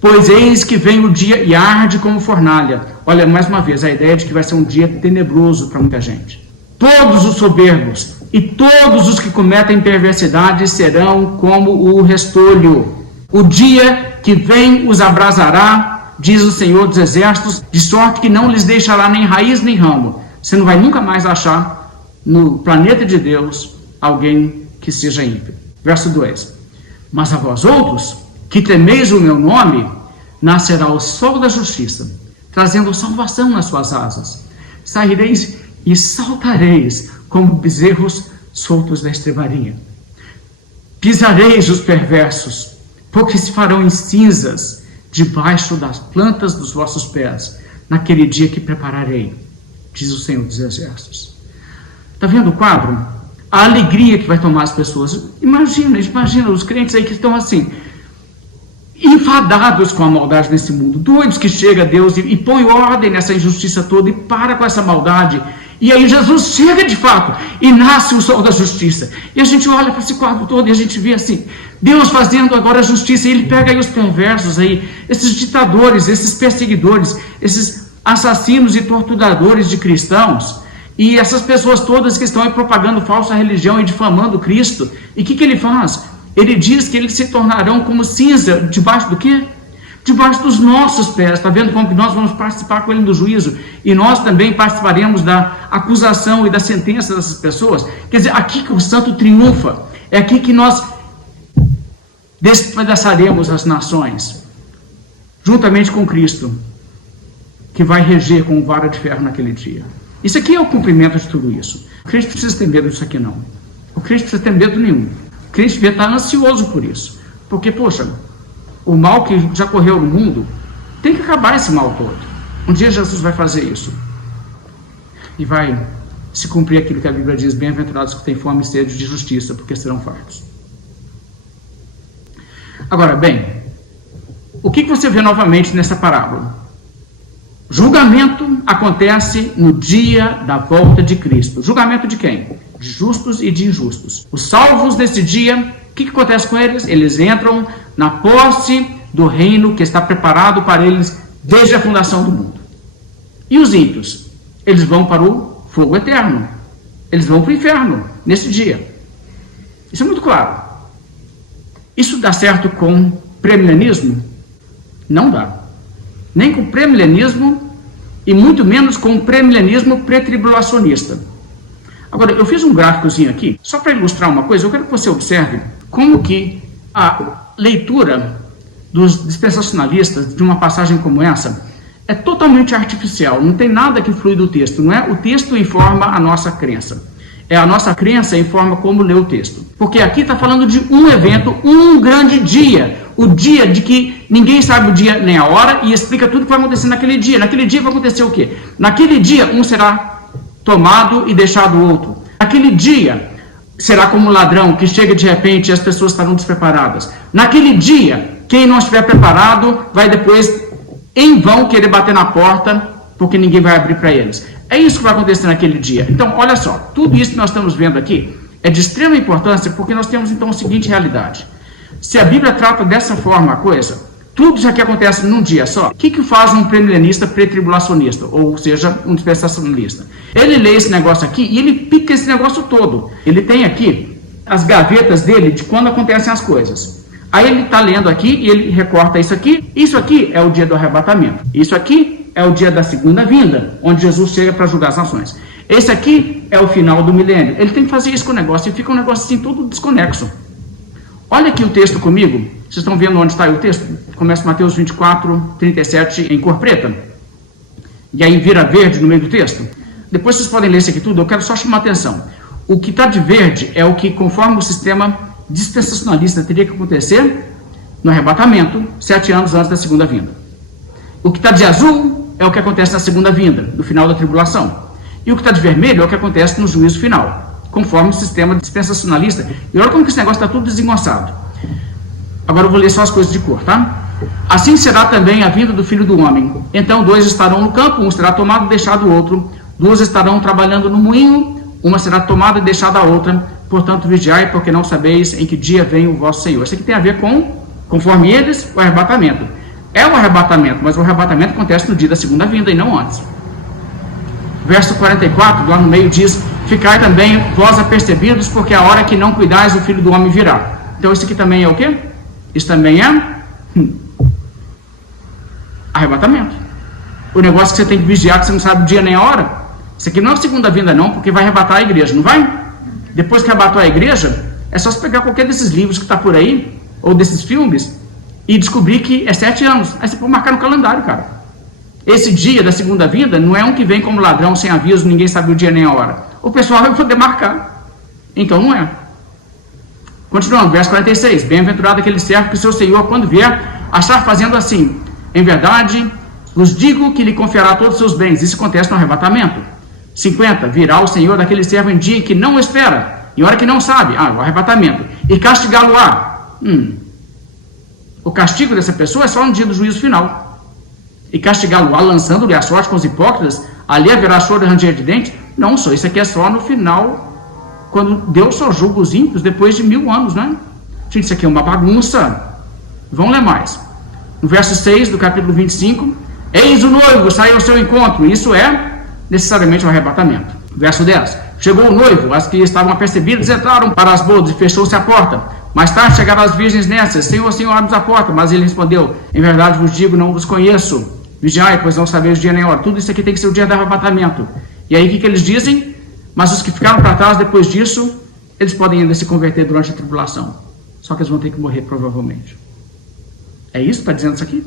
pois eis que vem o dia e arde como fornalha. Olha, mais uma vez, a ideia de que vai ser um dia tenebroso para muita gente. Todos os soberbos e todos os que cometem perversidade serão como o restolho. O dia que vem os abrasará, diz o Senhor dos Exércitos, de sorte que não lhes deixará nem raiz nem ramo. Você não vai nunca mais achar no planeta de Deus alguém que seja ímpio. Verso 2: mas a vós outros, que temeis o meu nome, nascerá o sol da justiça, trazendo salvação nas suas asas. Saireis e saltareis como bezerros soltos da estrebaria. Pisareis os perversos, porque se farão em cinzas debaixo das plantas dos vossos pés, naquele dia que prepararei, diz o Senhor dos Exércitos. Está vendo o quadro? A alegria que vai tomar as pessoas. Imagina os crentes aí que estão assim, enfadados com a maldade desse mundo, doidos que chega a Deus e põe ordem nessa injustiça toda e para com essa maldade. E aí Jesus chega de fato e nasce o sol da justiça. E a gente olha para esse quadro todo e a gente vê assim, Deus fazendo agora a justiça, e ele pega aí os perversos aí, esses ditadores, esses perseguidores, esses assassinos e torturadores de cristãos, e essas pessoas todas que estão aí propagando falsa religião e difamando Cristo. E o que ele faz? Ele diz que eles se tornarão como cinza, debaixo do quê? Debaixo dos nossos pés. Está vendo como que nós vamos participar com ele do juízo? E nós também participaremos da acusação e da sentença dessas pessoas. Quer dizer, aqui que o santo triunfa. É aqui que nós despedaçaremos as nações, juntamente com Cristo, que vai reger com vara de ferro naquele dia. Isso aqui é o cumprimento de tudo isso. O crente precisa ter medo disso aqui, não. O crente precisa ter medo nenhum. O crente devia estar ansioso por isso. Porque, poxa, o mal que já correu no mundo, tem que acabar esse mal todo. Um dia Jesus vai fazer isso. E vai se cumprir aquilo que a Bíblia diz: bem-aventurados que têm fome e sede de justiça, porque serão fartos. Agora, bem, o que você vê novamente nessa parábola? Julgamento acontece no dia da volta de Cristo. Julgamento de quem? De justos e de injustos. Os salvos nesse dia, o que acontece com eles? Eles entram na posse do reino que está preparado para eles desde a fundação do mundo. E os ímpios? Eles vão para o fogo eterno. Eles vão para o inferno nesse dia. Isso é muito claro. Isso dá certo com premilenismo? Não dá. Nem com premilenismo e muito menos com premilenismo pré-tribulacionista. Agora, eu fiz um gráficozinho aqui, só para ilustrar uma coisa. Eu quero que você observe como que a leitura dos dispensacionalistas de uma passagem como essa é totalmente artificial, não tem nada que flui do texto, não é? O texto informa a nossa crença. É a nossa crença informa como ler o texto. Porque aqui está falando de um evento, um grande dia. O dia de que ninguém sabe o dia nem a hora e explica tudo que vai acontecer naquele dia. Naquele dia vai acontecer o quê? Naquele dia um será tomado e deixado o outro. Naquele dia será como um ladrão que chega de repente e as pessoas estarão despreparadas. Naquele dia, quem não estiver preparado vai depois em vão querer bater na porta porque ninguém vai abrir para eles. É isso que vai acontecer naquele dia. Então, olha só, tudo isso que nós estamos vendo aqui é de extrema importância porque nós temos então a seguinte realidade. Se a Bíblia trata dessa forma a coisa, tudo isso aqui acontece num dia só. O que faz um premilenista pré-tribulacionista, ou seja, um dispensacionalista? Ele lê esse negócio aqui e ele pica esse negócio todo. Ele tem aqui as gavetas dele de quando acontecem as coisas. Aí ele está lendo aqui e ele recorta isso aqui. Isso aqui é o dia do arrebatamento. Isso aqui é o dia da segunda vinda, onde Jesus chega para julgar as nações. Esse aqui é o final do milênio. Ele tem que fazer isso com o negócio e fica um negócio assim todo desconexo. Olha aqui o texto comigo. Vocês estão vendo onde está o texto? Começa Mateus 24, 37 em cor preta. E aí vira verde no meio do texto. Depois vocês podem ler isso aqui tudo. Eu quero só chamar a atenção. O que está de verde é o que, conforme o sistema dispensacionalista, teria que acontecer no arrebatamento, 7 anos antes da segunda vinda. O que está de azul é o que acontece na segunda vinda, no final da tribulação. E o que está de vermelho é o que acontece no juízo final, conforme o sistema dispensacionalista. E olha como que esse negócio está tudo desengonçado. Agora eu vou ler só as coisas de cor, tá? Assim será também a vinda do Filho do Homem. Então 2 estarão no campo, um será tomado e deixado o outro. 2 estarão trabalhando no moinho, uma será tomada e deixada a outra. Portanto, vigiai, porque não sabeis em que dia vem o vosso Senhor. Isso aqui tem a ver com, conforme eles, o arrebatamento. É o arrebatamento, mas o arrebatamento acontece no dia da segunda vinda e não antes. Verso 44, lá no meio, diz: ficai também vós apercebidos, porque a hora que não cuidais, o Filho do Homem virá. Então isso aqui também é o quê? Isso também é arrebatamento. O negócio que você tem que vigiar, que você não sabe o dia nem a hora. Isso aqui não é a segunda vinda não, porque vai arrebatar a igreja, não vai? Depois que arrebatou a igreja, é só você pegar qualquer desses livros que está por aí, ou desses filmes, e descobrir que é 7 anos. Aí você pode marcar no calendário, cara. Esse dia da segunda vinda não é um que vem como ladrão, sem aviso, ninguém sabe o dia nem a hora. O pessoal vai poder marcar. Então não é. Continuando, verso 46. Bem-aventurado aquele servo que o seu Senhor, quando vier, achar fazendo assim. Em verdade, vos digo que lhe confiará todos os seus bens. Isso acontece no arrebatamento. 50. Virá o Senhor daquele servo em dia em que não espera, em hora que não sabe, o arrebatamento, e castigá-lo-á. O castigo dessa pessoa é só no dia do juízo final. E castigá-lo-á, lançando-lhe a sorte com os hipócritas, ali haverá choro e ranger de dente. Não, só isso aqui é só no final, quando Deus só julga os ímpios depois de 1000 anos, né? Gente, isso aqui é uma bagunça. Vamos ler mais. No verso 6 do capítulo 25, eis o noivo, sai ao seu encontro. Isso é necessariamente o arrebatamento. Verso 10. Chegou o noivo, as que estavam apercebidas entraram para as bodas e fechou-se a porta. Mais tarde chegaram as virgens nessas. Senhor, Senhor, abre-nos a porta. Mas ele respondeu: em verdade vos digo, não vos conheço. Vigiai, pois não sabeis o dia nem a hora. Tudo isso aqui tem que ser o dia do arrebatamento. E aí o que eles dizem? Mas os que ficaram para trás depois disso, eles podem ainda se converter durante a tribulação. Só que eles vão ter que morrer provavelmente. É isso que está dizendo isso aqui?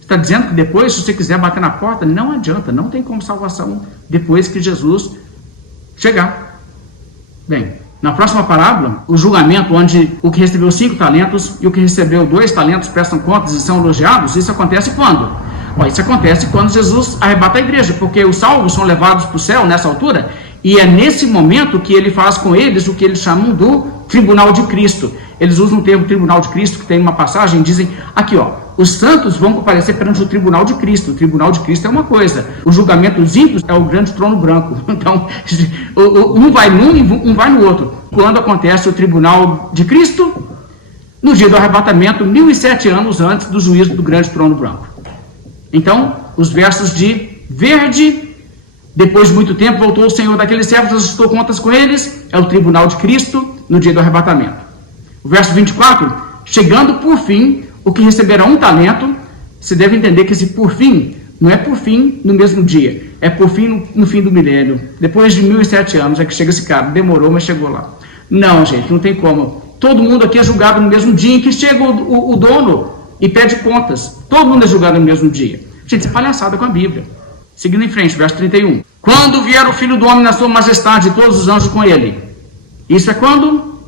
Está dizendo que depois, se você quiser bater na porta, não adianta, não tem como salvação depois que Jesus chegar. Bem, na próxima parábola, o julgamento onde o que recebeu 5 talentos e o que recebeu 2 talentos prestam contas e são elogiados, isso acontece quando? Isso acontece quando Jesus arrebata a igreja, porque os salvos são levados para o céu nessa altura, e é nesse momento que ele faz com eles o que eles chamam do tribunal de Cristo. Eles usam o termo tribunal de Cristo, que tem uma passagem, dizem, aqui os santos vão comparecer perante o tribunal de Cristo. O tribunal de Cristo é uma coisa, o julgamento dos ímpios é o grande trono branco. Então, um vai num e um vai no outro. Quando acontece o tribunal de Cristo? No dia do arrebatamento, 1007 anos antes do juízo do grande trono branco. Então, os versos de verde, depois de muito tempo voltou o Senhor daqueles servos, ajustou contas com eles, é o tribunal de Cristo no dia do arrebatamento. O verso 24, chegando por fim, o que receberá um talento, você deve entender que esse por fim, não é por fim no mesmo dia, é por fim no fim do milênio. Depois de 1007 anos é que chega esse cara, demorou, mas chegou lá. Não, gente, não tem como. Todo mundo aqui é julgado no mesmo dia em que chega o dono e pede contas. Todo mundo é julgado no mesmo dia. Gente, isso é palhaçada com a Bíblia. Seguindo em frente, verso 31. Quando vier o Filho do Homem na sua majestade e todos os anjos com ele. Isso é quando?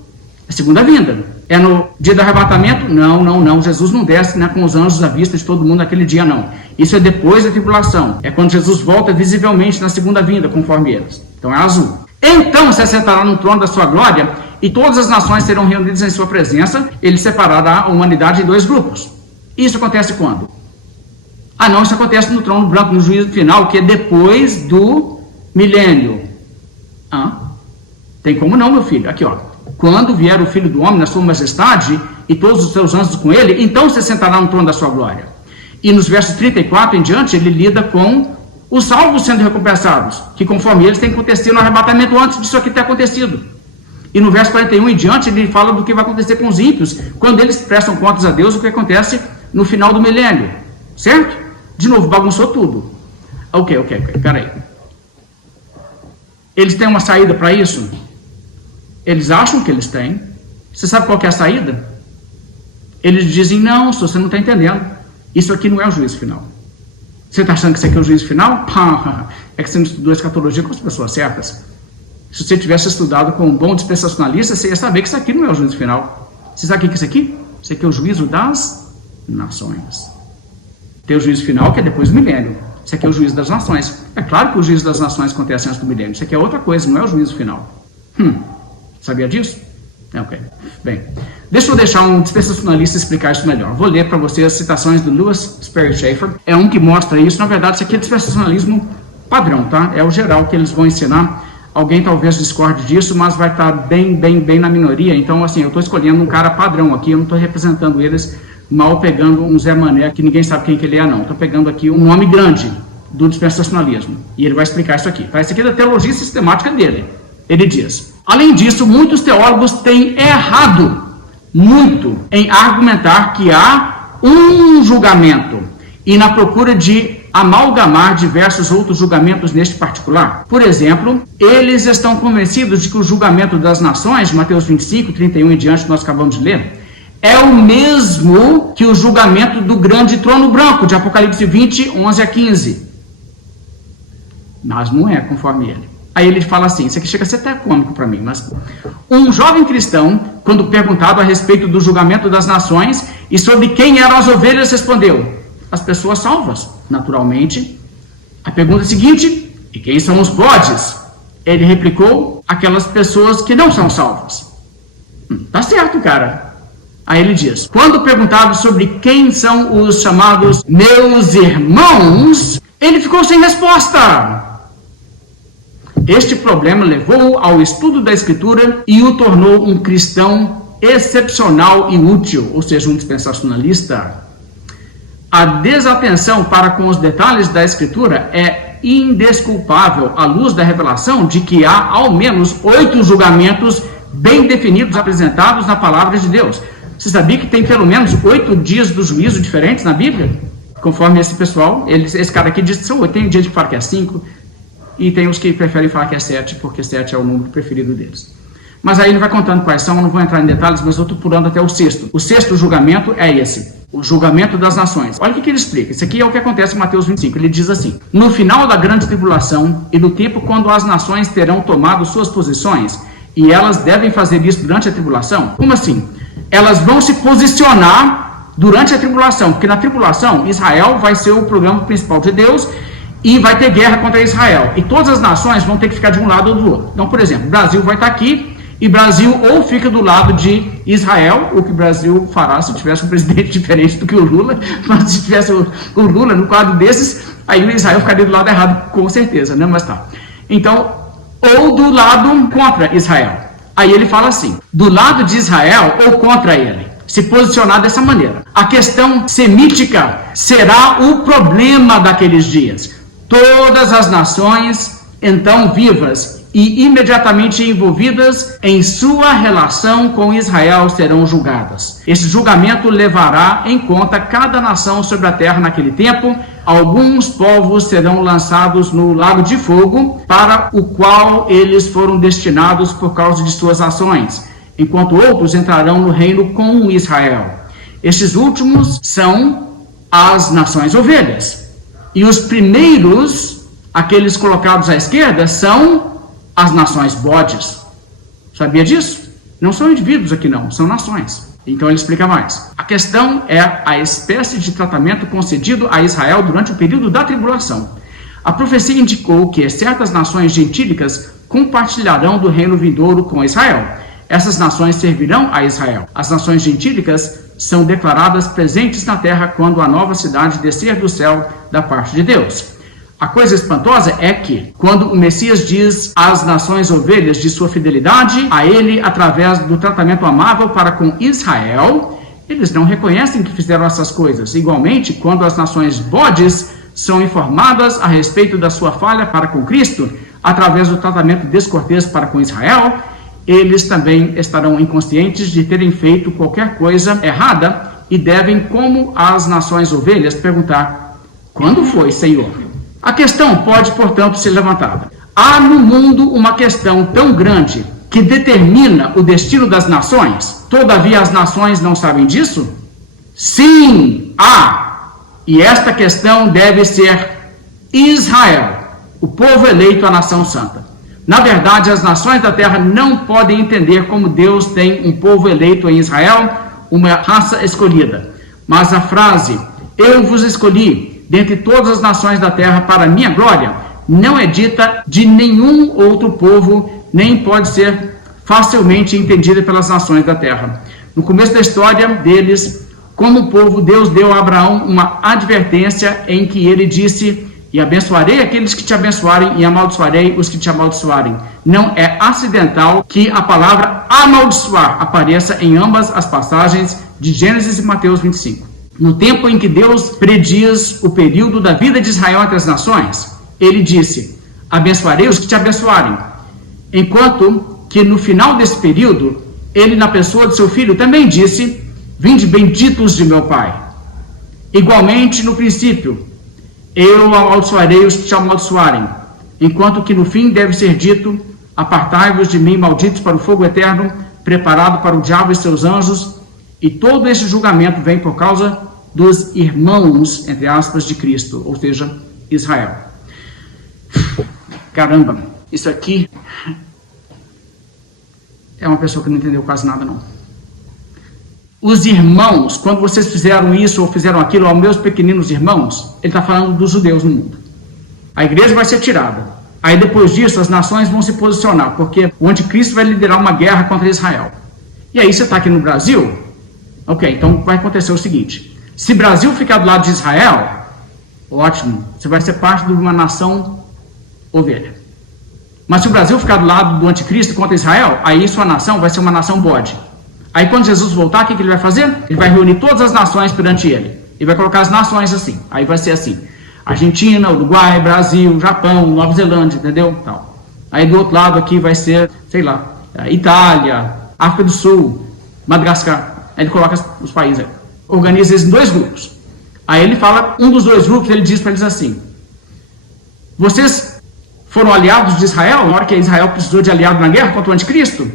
A segunda vinda. É no dia do arrebatamento? Não. Jesus não desce, né, com os anjos à vista de todo mundo naquele dia, não. Isso é depois da tribulação. É quando Jesus volta visivelmente na segunda vinda, conforme eles. Então é azul. Então se assentará no trono da sua glória e todas as nações serão reunidas em sua presença. Ele separará a humanidade em dois grupos. Isso acontece quando? Não, isso acontece no trono branco, no juízo final, que é depois do milênio. Tem como não, meu filho? Aqui, ó. Quando vier o Filho do Homem na sua majestade e todos os seus anjos com ele, então se sentará no trono da sua glória. E nos versos 34 em diante, ele lida com os salvos sendo recompensados, que conforme eles têm acontecido no arrebatamento antes disso aqui ter acontecido. E no verso 41 em diante, ele fala do que vai acontecer com os ímpios, quando eles prestam contas a Deus, o que acontece no final do milênio. Certo? De novo, bagunçou tudo. Ok, peraí. Eles têm uma saída para isso? Eles acham que eles têm. Você sabe qual que é a saída? Eles dizem, não, você não está entendendo. Isso aqui não é o juízo final. Você está achando que isso aqui é o juízo final? É que você não estudou escatologia com as pessoas certas. Se você tivesse estudado com um bom dispensacionalista, você ia saber que isso aqui não é o juízo final. Você sabe o que é isso aqui? Isso aqui é o juízo das nações. Tem o juízo final, que é depois do milênio. Isso aqui é o juízo das nações. É claro que o juízo das nações acontece antes do milênio. Isso aqui é outra coisa, não é o juízo final. Sabia disso? Ok. Bem, deixa eu deixar um dispensacionalista explicar isso melhor. Vou ler para vocês as citações do Lewis Sperry Chafer. É um que mostra isso. Na verdade, isso aqui é dispensacionalismo padrão, tá? É o geral que eles vão ensinar. Alguém talvez discorde disso, mas vai estar bem na minoria. Então, assim, eu estou escolhendo um cara padrão aqui. Eu não estou representando eles mal pegando um Zé Mané, que ninguém sabe quem que ele é, não. Estou pegando aqui um nome grande do dispensacionalismo. E ele vai explicar isso aqui. Tá? Isso aqui é da teologia sistemática dele. Ele diz: além disso, muitos teólogos têm errado muito em argumentar que há um julgamento e na procura de amalgamar diversos outros julgamentos neste particular. Por exemplo, eles estão convencidos de que o julgamento das nações, Mateus 25, 31 em diante, que nós acabamos de ler, é o mesmo que o julgamento do grande trono branco, de Apocalipse 20, 11 a 15. Mas não é conforme ele. Aí ele fala assim, isso aqui chega a ser até cômico para mim, mas um jovem cristão, quando perguntado a respeito do julgamento das nações e sobre quem eram as ovelhas, respondeu: as pessoas salvas, naturalmente. A pergunta seguinte: e quem são os bodes? Ele replicou: aquelas pessoas que não são salvas. Tá certo, cara. Aí ele diz: quando perguntado sobre quem são os chamados meus irmãos, ele ficou sem resposta. Este problema levou-o ao estudo da Escritura e o tornou um cristão excepcional e útil, ou seja, um dispensacionalista. A desatenção para com os detalhes da Escritura é indesculpável à luz da revelação de que há ao menos 8 julgamentos bem definidos apresentados na palavra de Deus. Você sabia que tem pelo menos 8 dias do juízo diferentes na Bíblia? Conforme esse pessoal, esse cara aqui diz que são 8, tem gente que fala que é 5, e tem os que preferem falar que é 7, porque 7 é o número preferido deles. Mas aí ele vai contando quais são, eu não vou entrar em detalhes, mas eu estou pulando até o 6º. O 6º julgamento é esse, o julgamento das nações. Olha o que ele explica, isso aqui é o que acontece em Mateus 25, ele diz assim: no final da grande tribulação e no tempo quando as nações terão tomado suas posições, e elas devem fazer isso durante a tribulação. Como assim? Elas vão se posicionar durante a tribulação, porque na tribulação Israel vai ser o programa principal de Deus e vai ter guerra contra Israel, e todas as nações vão ter que ficar de um lado ou do outro. Então, por exemplo, o Brasil vai estar aqui E Brasil ou fica do lado de Israel, o que o Brasil fará se tivesse um presidente diferente do que o Lula, mas se tivesse o Lula no quadro desses, aí o Israel ficaria do lado errado, com certeza, né? Mas tá. Então, ou do lado contra Israel. Aí ele fala assim, do lado de Israel ou contra ele. Se posicionar dessa maneira. A questão semítica será o problema daqueles dias. Todas as nações, então vivas e imediatamente envolvidas em sua relação com Israel serão julgadas. Esse julgamento levará em conta cada nação sobre a terra naquele tempo. Alguns povos serão lançados no lago de fogo, para o qual eles foram destinados por causa de suas ações, enquanto outros entrarão no reino com Israel. Estes últimos são as nações ovelhas. E os primeiros, aqueles colocados à esquerda, são as nações bodes. Sabia disso? Não são indivíduos aqui não, são nações. Então ele explica mais. A questão é a espécie de tratamento concedido a Israel durante o período da tribulação. A profecia indicou que certas nações gentílicas compartilharão do reino vindouro com Israel. Essas nações servirão a Israel. As nações gentílicas são declaradas presentes na terra quando a nova cidade descer do céu da parte de Deus. A coisa espantosa é que, quando o Messias diz às nações ovelhas de sua fidelidade a ele através do tratamento amável para com Israel, eles não reconhecem que fizeram essas coisas. Igualmente, quando as nações bodes são informadas a respeito da sua falha para com Cristo, através do tratamento descortês para com Israel, eles também estarão inconscientes de terem feito qualquer coisa errada e devem, como as nações ovelhas, perguntar: quando foi, Senhor? A questão pode, portanto, ser levantada. Há no mundo uma questão tão grande que determina o destino das nações? Todavia as nações não sabem disso? Sim, há. E esta questão deve ser Israel, o povo eleito, a nação santa. Na verdade, as nações da terra não podem entender como Deus tem um povo eleito em Israel, uma raça escolhida. Mas a frase, eu vos escolhi dentre todas as nações da terra para a minha glória, não é dita de nenhum outro povo, nem pode ser facilmente entendida pelas nações da terra. No começo da história deles, como povo, Deus deu a Abraão uma advertência em que ele disse: e abençoarei aqueles que te abençoarem e amaldiçoarei os que te amaldiçoarem. Não é acidental que a palavra amaldiçoar apareça em ambas as passagens de Gênesis e Mateus 25. No tempo em que Deus prediz o período da vida de Israel entre as nações, ele disse: abençoarei os que te abençoarem. Enquanto que no final desse período, ele, na pessoa de seu filho, também disse: vinde benditos de meu Pai. Igualmente, no princípio, eu amaldiçoarei os que te amaldiçoarem. Enquanto que no fim deve ser dito: apartai-vos de mim, malditos, para o fogo eterno, preparado para o diabo e seus anjos. E todo esse julgamento vem por causa dos irmãos, entre aspas, de Cristo, ou seja, Israel. Caramba, isso aqui é uma pessoa que não entendeu quase nada, não. Os irmãos, quando vocês fizeram isso ou fizeram aquilo aos meus pequeninos irmãos, ele está falando dos judeus no mundo. A igreja vai ser tirada. Aí depois disso as nações vão se posicionar, porque o anticristo vai liderar uma guerra contra Israel. E aí você está aqui no Brasil. Ok, então vai acontecer o seguinte: se o Brasil ficar do lado de Israel, ótimo, você vai ser parte de uma nação ovelha. Mas se o Brasil ficar do lado do anticristo contra Israel, aí sua nação vai ser uma nação bode. Aí quando Jesus voltar, o que ele vai fazer? Ele vai reunir todas as nações perante ele. E vai colocar as nações assim. Aí vai ser assim: Argentina, Uruguai, Brasil, Japão, Nova Zelândia, entendeu? Tal. Aí do outro lado aqui vai ser, sei lá, Itália, África do Sul, Madagascar. Aí ele coloca os países aí. Organiza eles em dois grupos. Aí ele fala, um dos dois grupos, ele diz para eles assim: vocês foram aliados de Israel, na hora que Israel precisou de aliado na guerra contra o anticristo?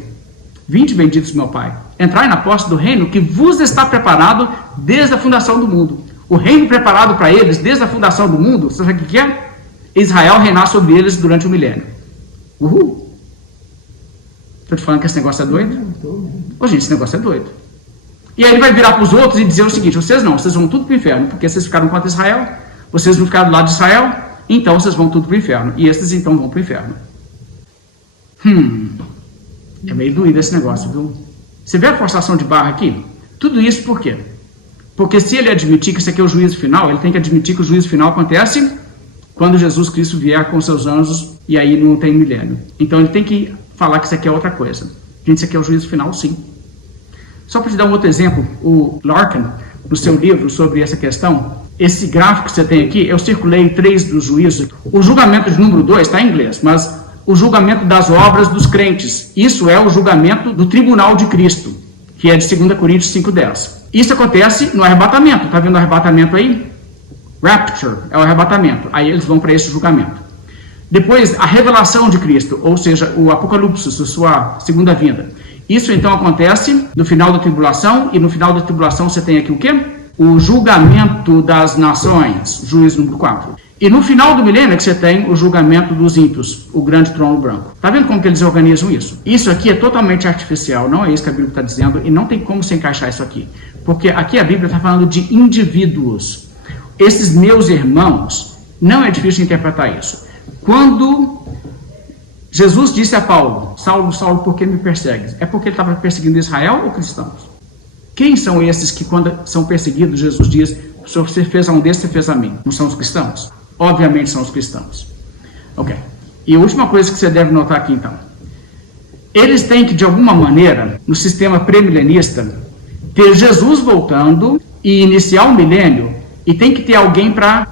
Vinde benditos, meu Pai, entrai na posse do reino que vos está preparado desde a fundação do mundo. O reino preparado para eles desde a fundação do mundo, você sabe o que é? Israel reinar sobre eles durante o milênio. Uhul! Estou te falando que esse negócio é doido? Ô, gente, esse negócio é doido. E aí ele vai virar para os outros e dizer o seguinte: vocês não, vocês vão tudo para o inferno, porque vocês ficaram contra Israel, vocês não ficaram do lado de Israel, então vocês vão tudo para o inferno. E esses então vão para o inferno. É meio doído esse negócio, viu? Você vê a forçação de barra aqui? Tudo isso por quê? Porque se ele admitir que isso aqui é o juízo final, ele tem que admitir que o juízo final acontece quando Jesus Cristo vier com seus anjos e aí não tem milênio. Então ele tem que falar que isso aqui é outra coisa. Gente, isso aqui é o juízo final, sim. Só para te dar um outro exemplo, o Larkin, no seu livro sobre essa questão, esse gráfico que você tem aqui, eu circulei 3 do juízo. O julgamento de número 2 está em inglês, mas o julgamento das obras dos crentes, isso é o julgamento do tribunal de Cristo, que é de 2 Coríntios 5:10. Isso acontece no arrebatamento, está vendo o arrebatamento aí? Rapture é o arrebatamento, aí eles vão para esse julgamento. Depois, a revelação de Cristo, ou seja, o Apocalipse, sua segunda vinda. Isso então acontece no final da tribulação, e no final da tribulação você tem aqui o quê? O julgamento das nações, juízo número 4. E no final do milênio é que você tem o julgamento dos ímpios, o grande trono branco. Está vendo como que eles organizam isso? Isso aqui é totalmente artificial, não é isso que a Bíblia está dizendo, e não tem como se encaixar isso aqui. Porque aqui a Bíblia está falando de indivíduos. Esses meus irmãos, não é difícil interpretar isso. Quando Jesus disse a Paulo, Saulo, Saulo, por que me persegues? É porque ele estava perseguindo Israel ou cristãos? Quem são esses que quando são perseguidos, Jesus diz, se você fez a um desses, você fez a mim? Não são os cristãos? Obviamente são os cristãos. Ok. E a última coisa que você deve notar aqui então. Eles têm que, de alguma maneira, no sistema pré-milenista, ter Jesus voltando e iniciar o milênio, e tem que ter alguém para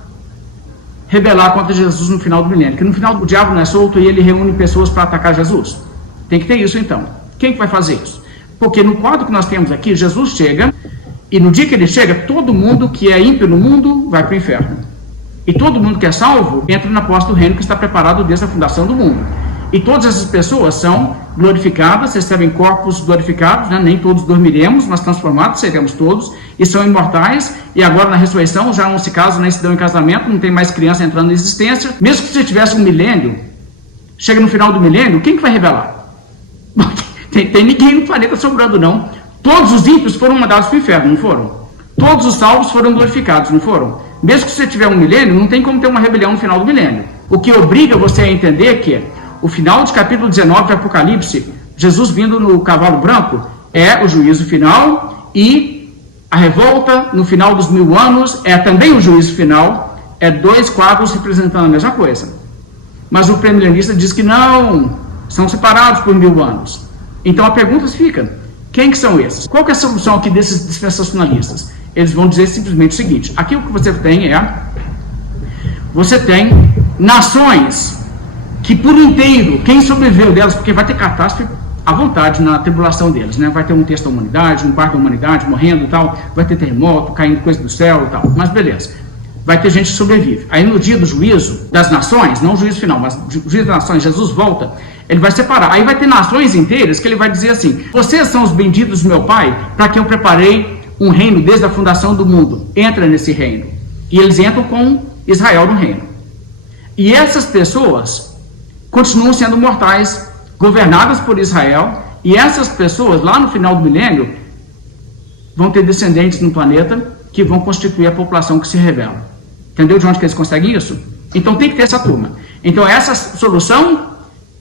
rebelar contra Jesus no final do milênio. Porque no final o diabo não é solto e ele reúne pessoas para atacar Jesus. Tem que ter isso então. Quem que vai fazer isso? Porque no quadro que nós temos aqui, Jesus chega, e no dia que ele chega, todo mundo que é ímpio no mundo vai para o inferno. E todo mundo que é salvo entra na posse do reino que está preparado desde a fundação do mundo. E todas essas pessoas são glorificadas, recebem corpos glorificados, né? Nem todos dormiremos, mas transformados seremos todos, e são imortais, e agora na ressurreição já não se casam, nem se dão em casamento, não tem mais criança entrando na existência. Mesmo que você tivesse um milênio, chega no final do milênio, quem que vai rebelar? Tem ninguém no planeta sobrando, não. Todos os ímpios foram mandados para o inferno, não foram? Todos os salvos foram glorificados, não foram? Mesmo que você tiver um milênio, não tem como ter uma rebelião no final do milênio. O que obriga você a entender que o final de capítulo 19 do Apocalipse, Jesus vindo no cavalo branco, é o juízo final, e a revolta no final dos 1000 anos é também o juízo final, é 2 quadros representando a mesma coisa. Mas o pré-milenista diz que não, são separados por 1000 anos. Então a pergunta fica, quem que são esses? Qual que é a solução aqui desses dispensacionalistas? Eles vão dizer simplesmente o seguinte, aqui o que você tem nações que por inteiro, quem sobreviveu delas, porque vai ter catástrofe à vontade na tribulação deles, né? Vai ter um terço da humanidade, um quarto da humanidade morrendo e tal, vai ter terremoto, caindo coisa do céu e tal, mas beleza. Vai ter gente que sobrevive. Aí no dia do juízo das nações, não o juízo final, mas o juízo das nações, Jesus volta, ele vai separar. Aí vai ter nações inteiras que ele vai dizer assim, vocês são os benditos do meu Pai, para que eu preparei um reino desde a fundação do mundo. Entra nesse reino. E eles entram com Israel no reino. E essas pessoas continuam sendo mortais, governadas por Israel, e essas pessoas, lá no final do milênio, vão ter descendentes no planeta que vão constituir a população que se revela. Entendeu de onde que eles conseguem isso? Então tem que ter essa turma. Então essa solução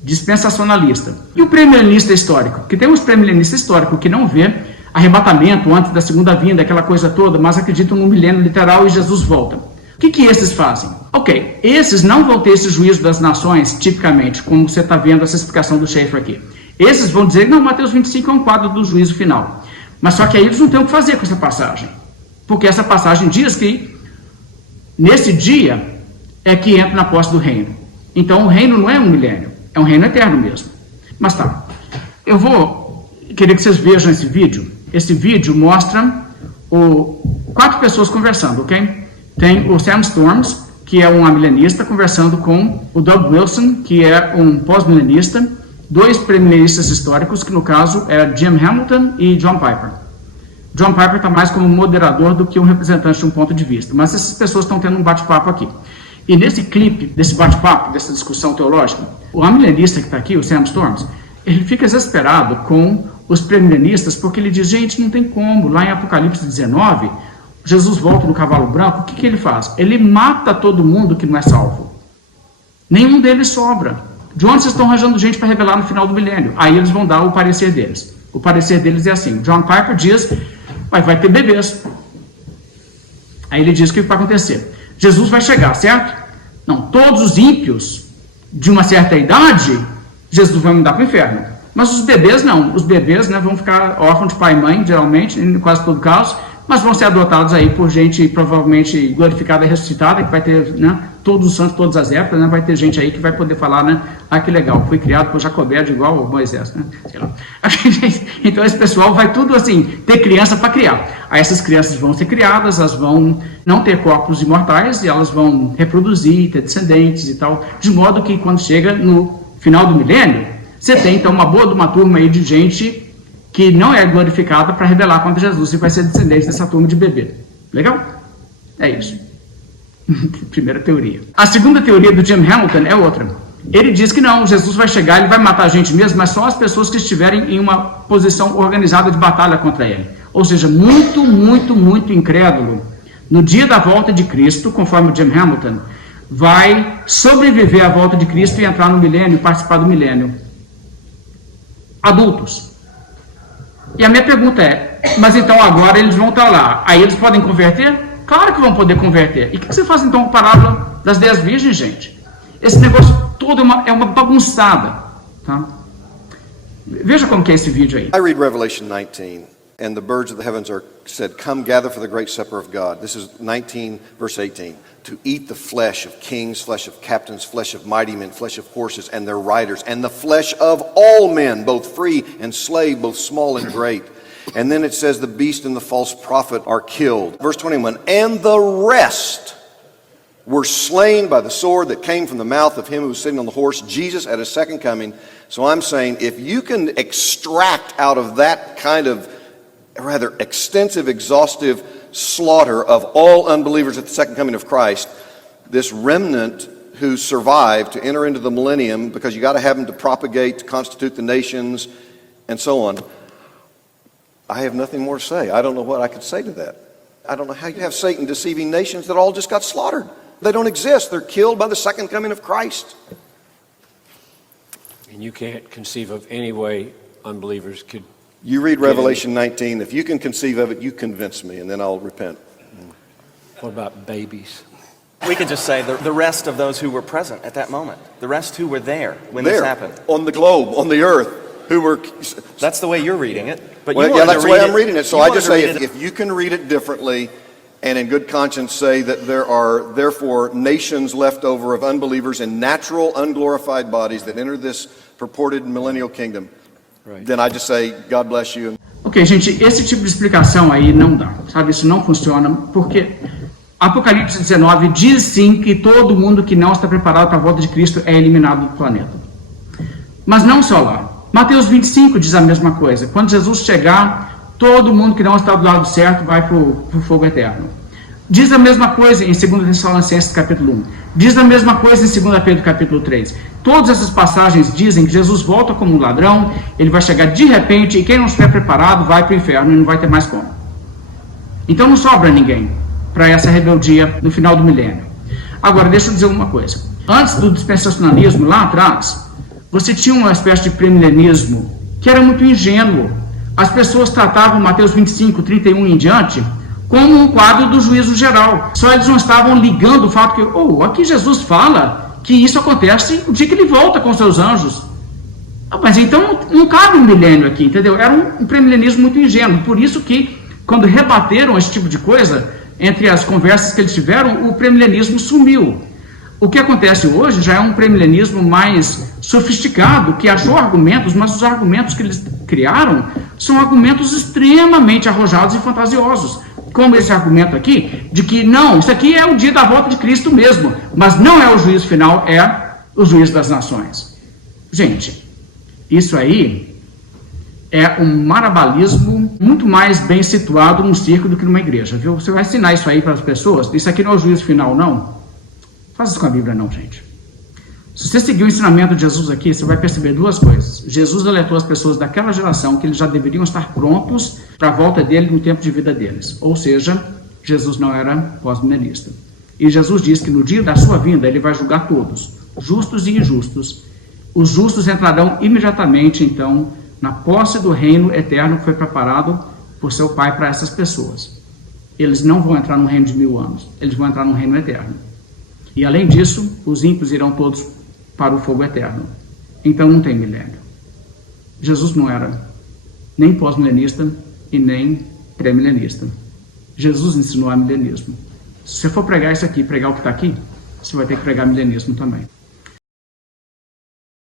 dispensacionalista. E o pré-milenista histórico? Que tem uns pré-milenistas históricos que não vê arrebatamento antes da segunda vinda, aquela coisa toda, mas acreditam no milênio literal e Jesus volta. O que esses fazem? Ok, esses não vão ter esse juízo das nações, tipicamente, como você está vendo essa explicação do Schaeffer aqui. Esses vão dizer, não, Mateus 25 é um quadro do juízo final. Mas só que aí eles não têm o que fazer com essa passagem. Porque essa passagem diz que, nesse dia, é que entra na posse do reino. Então, o reino não é um milênio, é um reino eterno mesmo. Mas tá, eu vou querer que vocês vejam esse vídeo. Esse vídeo mostra 4 pessoas conversando, ok? Tem o Sam Storms, que é um amilenista, conversando com o Doug Wilson, que é um pós-milenista, 2 pré-milenistas históricos, que no caso é Jim Hamilton e John Piper. John Piper está mais como moderador do que um representante de um ponto de vista, mas essas pessoas estão tendo um bate-papo aqui. E nesse clipe, desse bate-papo, dessa discussão teológica, o amilenista que está aqui, o Sam Storms, ele fica desesperado com os pré-milenistas, porque ele diz, gente, não tem como, lá em Apocalipse 19, Jesus volta no cavalo branco, o que ele faz? Ele mata todo mundo que não é salvo. Nenhum deles sobra. de onde vocês estão arranjando gente para revelar no final do milênio? Aí eles vão dar o parecer deles. O parecer deles é assim, John Piper diz, vai ter bebês. Aí ele diz o que vai acontecer. Jesus vai chegar, certo? Não, todos os ímpios de uma certa idade, Jesus vai mandar para o inferno. Mas os bebês não. Os bebês, né, vão ficar órfãos de pai e mãe, geralmente, em quase todo caso, mas vão ser adotados aí por gente provavelmente glorificada e ressuscitada, que vai ter, né, todos os santos, todas as épocas, né, vai ter gente aí que vai poder falar, né, que legal, fui criado por Jacobed igual Moisés, né, sei lá. Então esse pessoal vai tudo assim, ter criança para criar. Aí essas crianças vão ser criadas, elas vão não ter corpos imortais, e elas vão reproduzir, ter descendentes e tal, de modo que quando chega no final do milênio, você tem então uma boa de uma turma aí de gente que não é glorificada para revelar contra Jesus e vai ser descendente dessa turma de bebê. Legal? É isso. Primeira teoria. A segunda teoria do Jim Hamilton é outra. Ele diz que não, Jesus vai chegar, ele vai matar a gente mesmo, mas só as pessoas que estiverem em uma posição organizada de batalha contra ele. Ou seja, muito, muito, muito incrédulo. No dia da volta de Cristo, conforme o Jim Hamilton, vai sobreviver à volta de Cristo e entrar no milênio, participar do milênio. Adultos. E a minha pergunta é, mas então agora eles vão estar lá, aí eles podem converter? Claro que vão poder converter. E o que você faz então com a parábola das 10 virgens, gente? Esse negócio todo é uma bagunçada, tá? Veja como que é esse vídeo aí. I read Revelation 19, and the birds of the heavens are said, "Come gather for the great supper of God." This is 19 verse 18. To eat the flesh of kings, flesh of captains, flesh of mighty men, flesh of horses and their riders, and the flesh of all men, both free and slave, both small and great. And then it says the beast and the false prophet are killed. Verse 21, and the rest were slain by the sword that came from the mouth of him who was sitting on the horse, Jesus at his second coming. So I'm saying, if you can extract out of that kind of rather extensive, exhaustive slaughter of all unbelievers at the second coming of Christ, this remnant who survived to enter into the millennium, because you got to have them to propagate, to constitute the nations, and so on. I have nothing more to say. I don't know what I could say to that. I don't know how you have Satan deceiving nations that all just got slaughtered. They don't exist. They're killed by the second coming of Christ. And you can't conceive of any way unbelievers could. You read Revelation 19. If you can conceive of it, you convince me, and then I'll repent. What about babies? We can just say the rest of those who were present at that moment, the rest who were there when this happened. On the globe, on the earth, who were... That's the way you're reading it. But well, yeah, that's the way I'm reading it. So I just say, if you can read it differently and in good conscience say that there are therefore nations left over of unbelievers in natural, unglorified bodies that enter this purported millennial kingdom, then I just say, God bless you. Ok, gente, esse tipo de explicação aí não dá, sabe? Isso não funciona, porque Apocalipse 19 diz sim que todo mundo que não está preparado para a volta de Cristo é eliminado do planeta. Mas não só lá. Mateus 25 diz a mesma coisa. Quando Jesus chegar, todo mundo que não está do lado certo vai para o fogo eterno. Diz a mesma coisa em 2 Tessalonicenses capítulo 1. Diz a mesma coisa em 2 Pedro capítulo 3. Todas essas passagens dizem que Jesus volta como um ladrão, ele vai chegar de repente e quem não estiver preparado vai para o inferno e não vai ter mais como. Então não sobra ninguém para essa rebeldia no final do milênio. Agora, deixa eu dizer uma coisa. Antes do dispensacionalismo, lá atrás, você tinha uma espécie de premilenismo que era muito ingênuo. As pessoas tratavam Mateus 25, 31 em diante como um quadro do juízo geral. Só eles não estavam ligando o fato que, aqui Jesus fala que isso acontece o dia que ele volta com seus anjos. Mas então não cabe um milênio aqui, entendeu? Era um premilenismo muito ingênuo. Por isso que, quando rebateram esse tipo de coisa, entre as conversas que eles tiveram, o premilenismo sumiu. O que acontece hoje já é um premilenismo mais sofisticado, que achou argumentos, mas os argumentos que eles criaram são argumentos extremamente arrojados e fantasiosos. Como esse argumento aqui, de que não, isso aqui é o dia da volta de Cristo mesmo, mas não é o juízo final, é o juízo das nações. Gente, isso aí é um marabalismo muito mais bem situado num circo do que numa igreja, viu? Você vai ensinar isso aí para as pessoas? Isso aqui não é o juízo final, não? Faça isso com a Bíblia, não, gente. Se você seguir o ensinamento de Jesus aqui, você vai perceber duas coisas. Jesus alertou as pessoas daquela geração que eles já deveriam estar prontos para a volta dele no tempo de vida deles. Ou seja, Jesus não era pós-milenista. E Jesus diz que no dia da sua vinda ele vai julgar todos, justos e injustos, Os justos entrarão imediatamente, então, na posse do reino eterno que foi preparado por seu Pai para essas pessoas. Eles não vão entrar num reino de 1000 anos, eles vão entrar num reino eterno. E além disso, os ímpios irão todos para o fogo eterno. Então não tem milênio. Jesus não era nem pós-milenista e nem pré-milenista. Jesus ensinou a milenismo. Se você for pregar isso aqui, pregar o que está aqui, você vai ter que pregar milenismo também.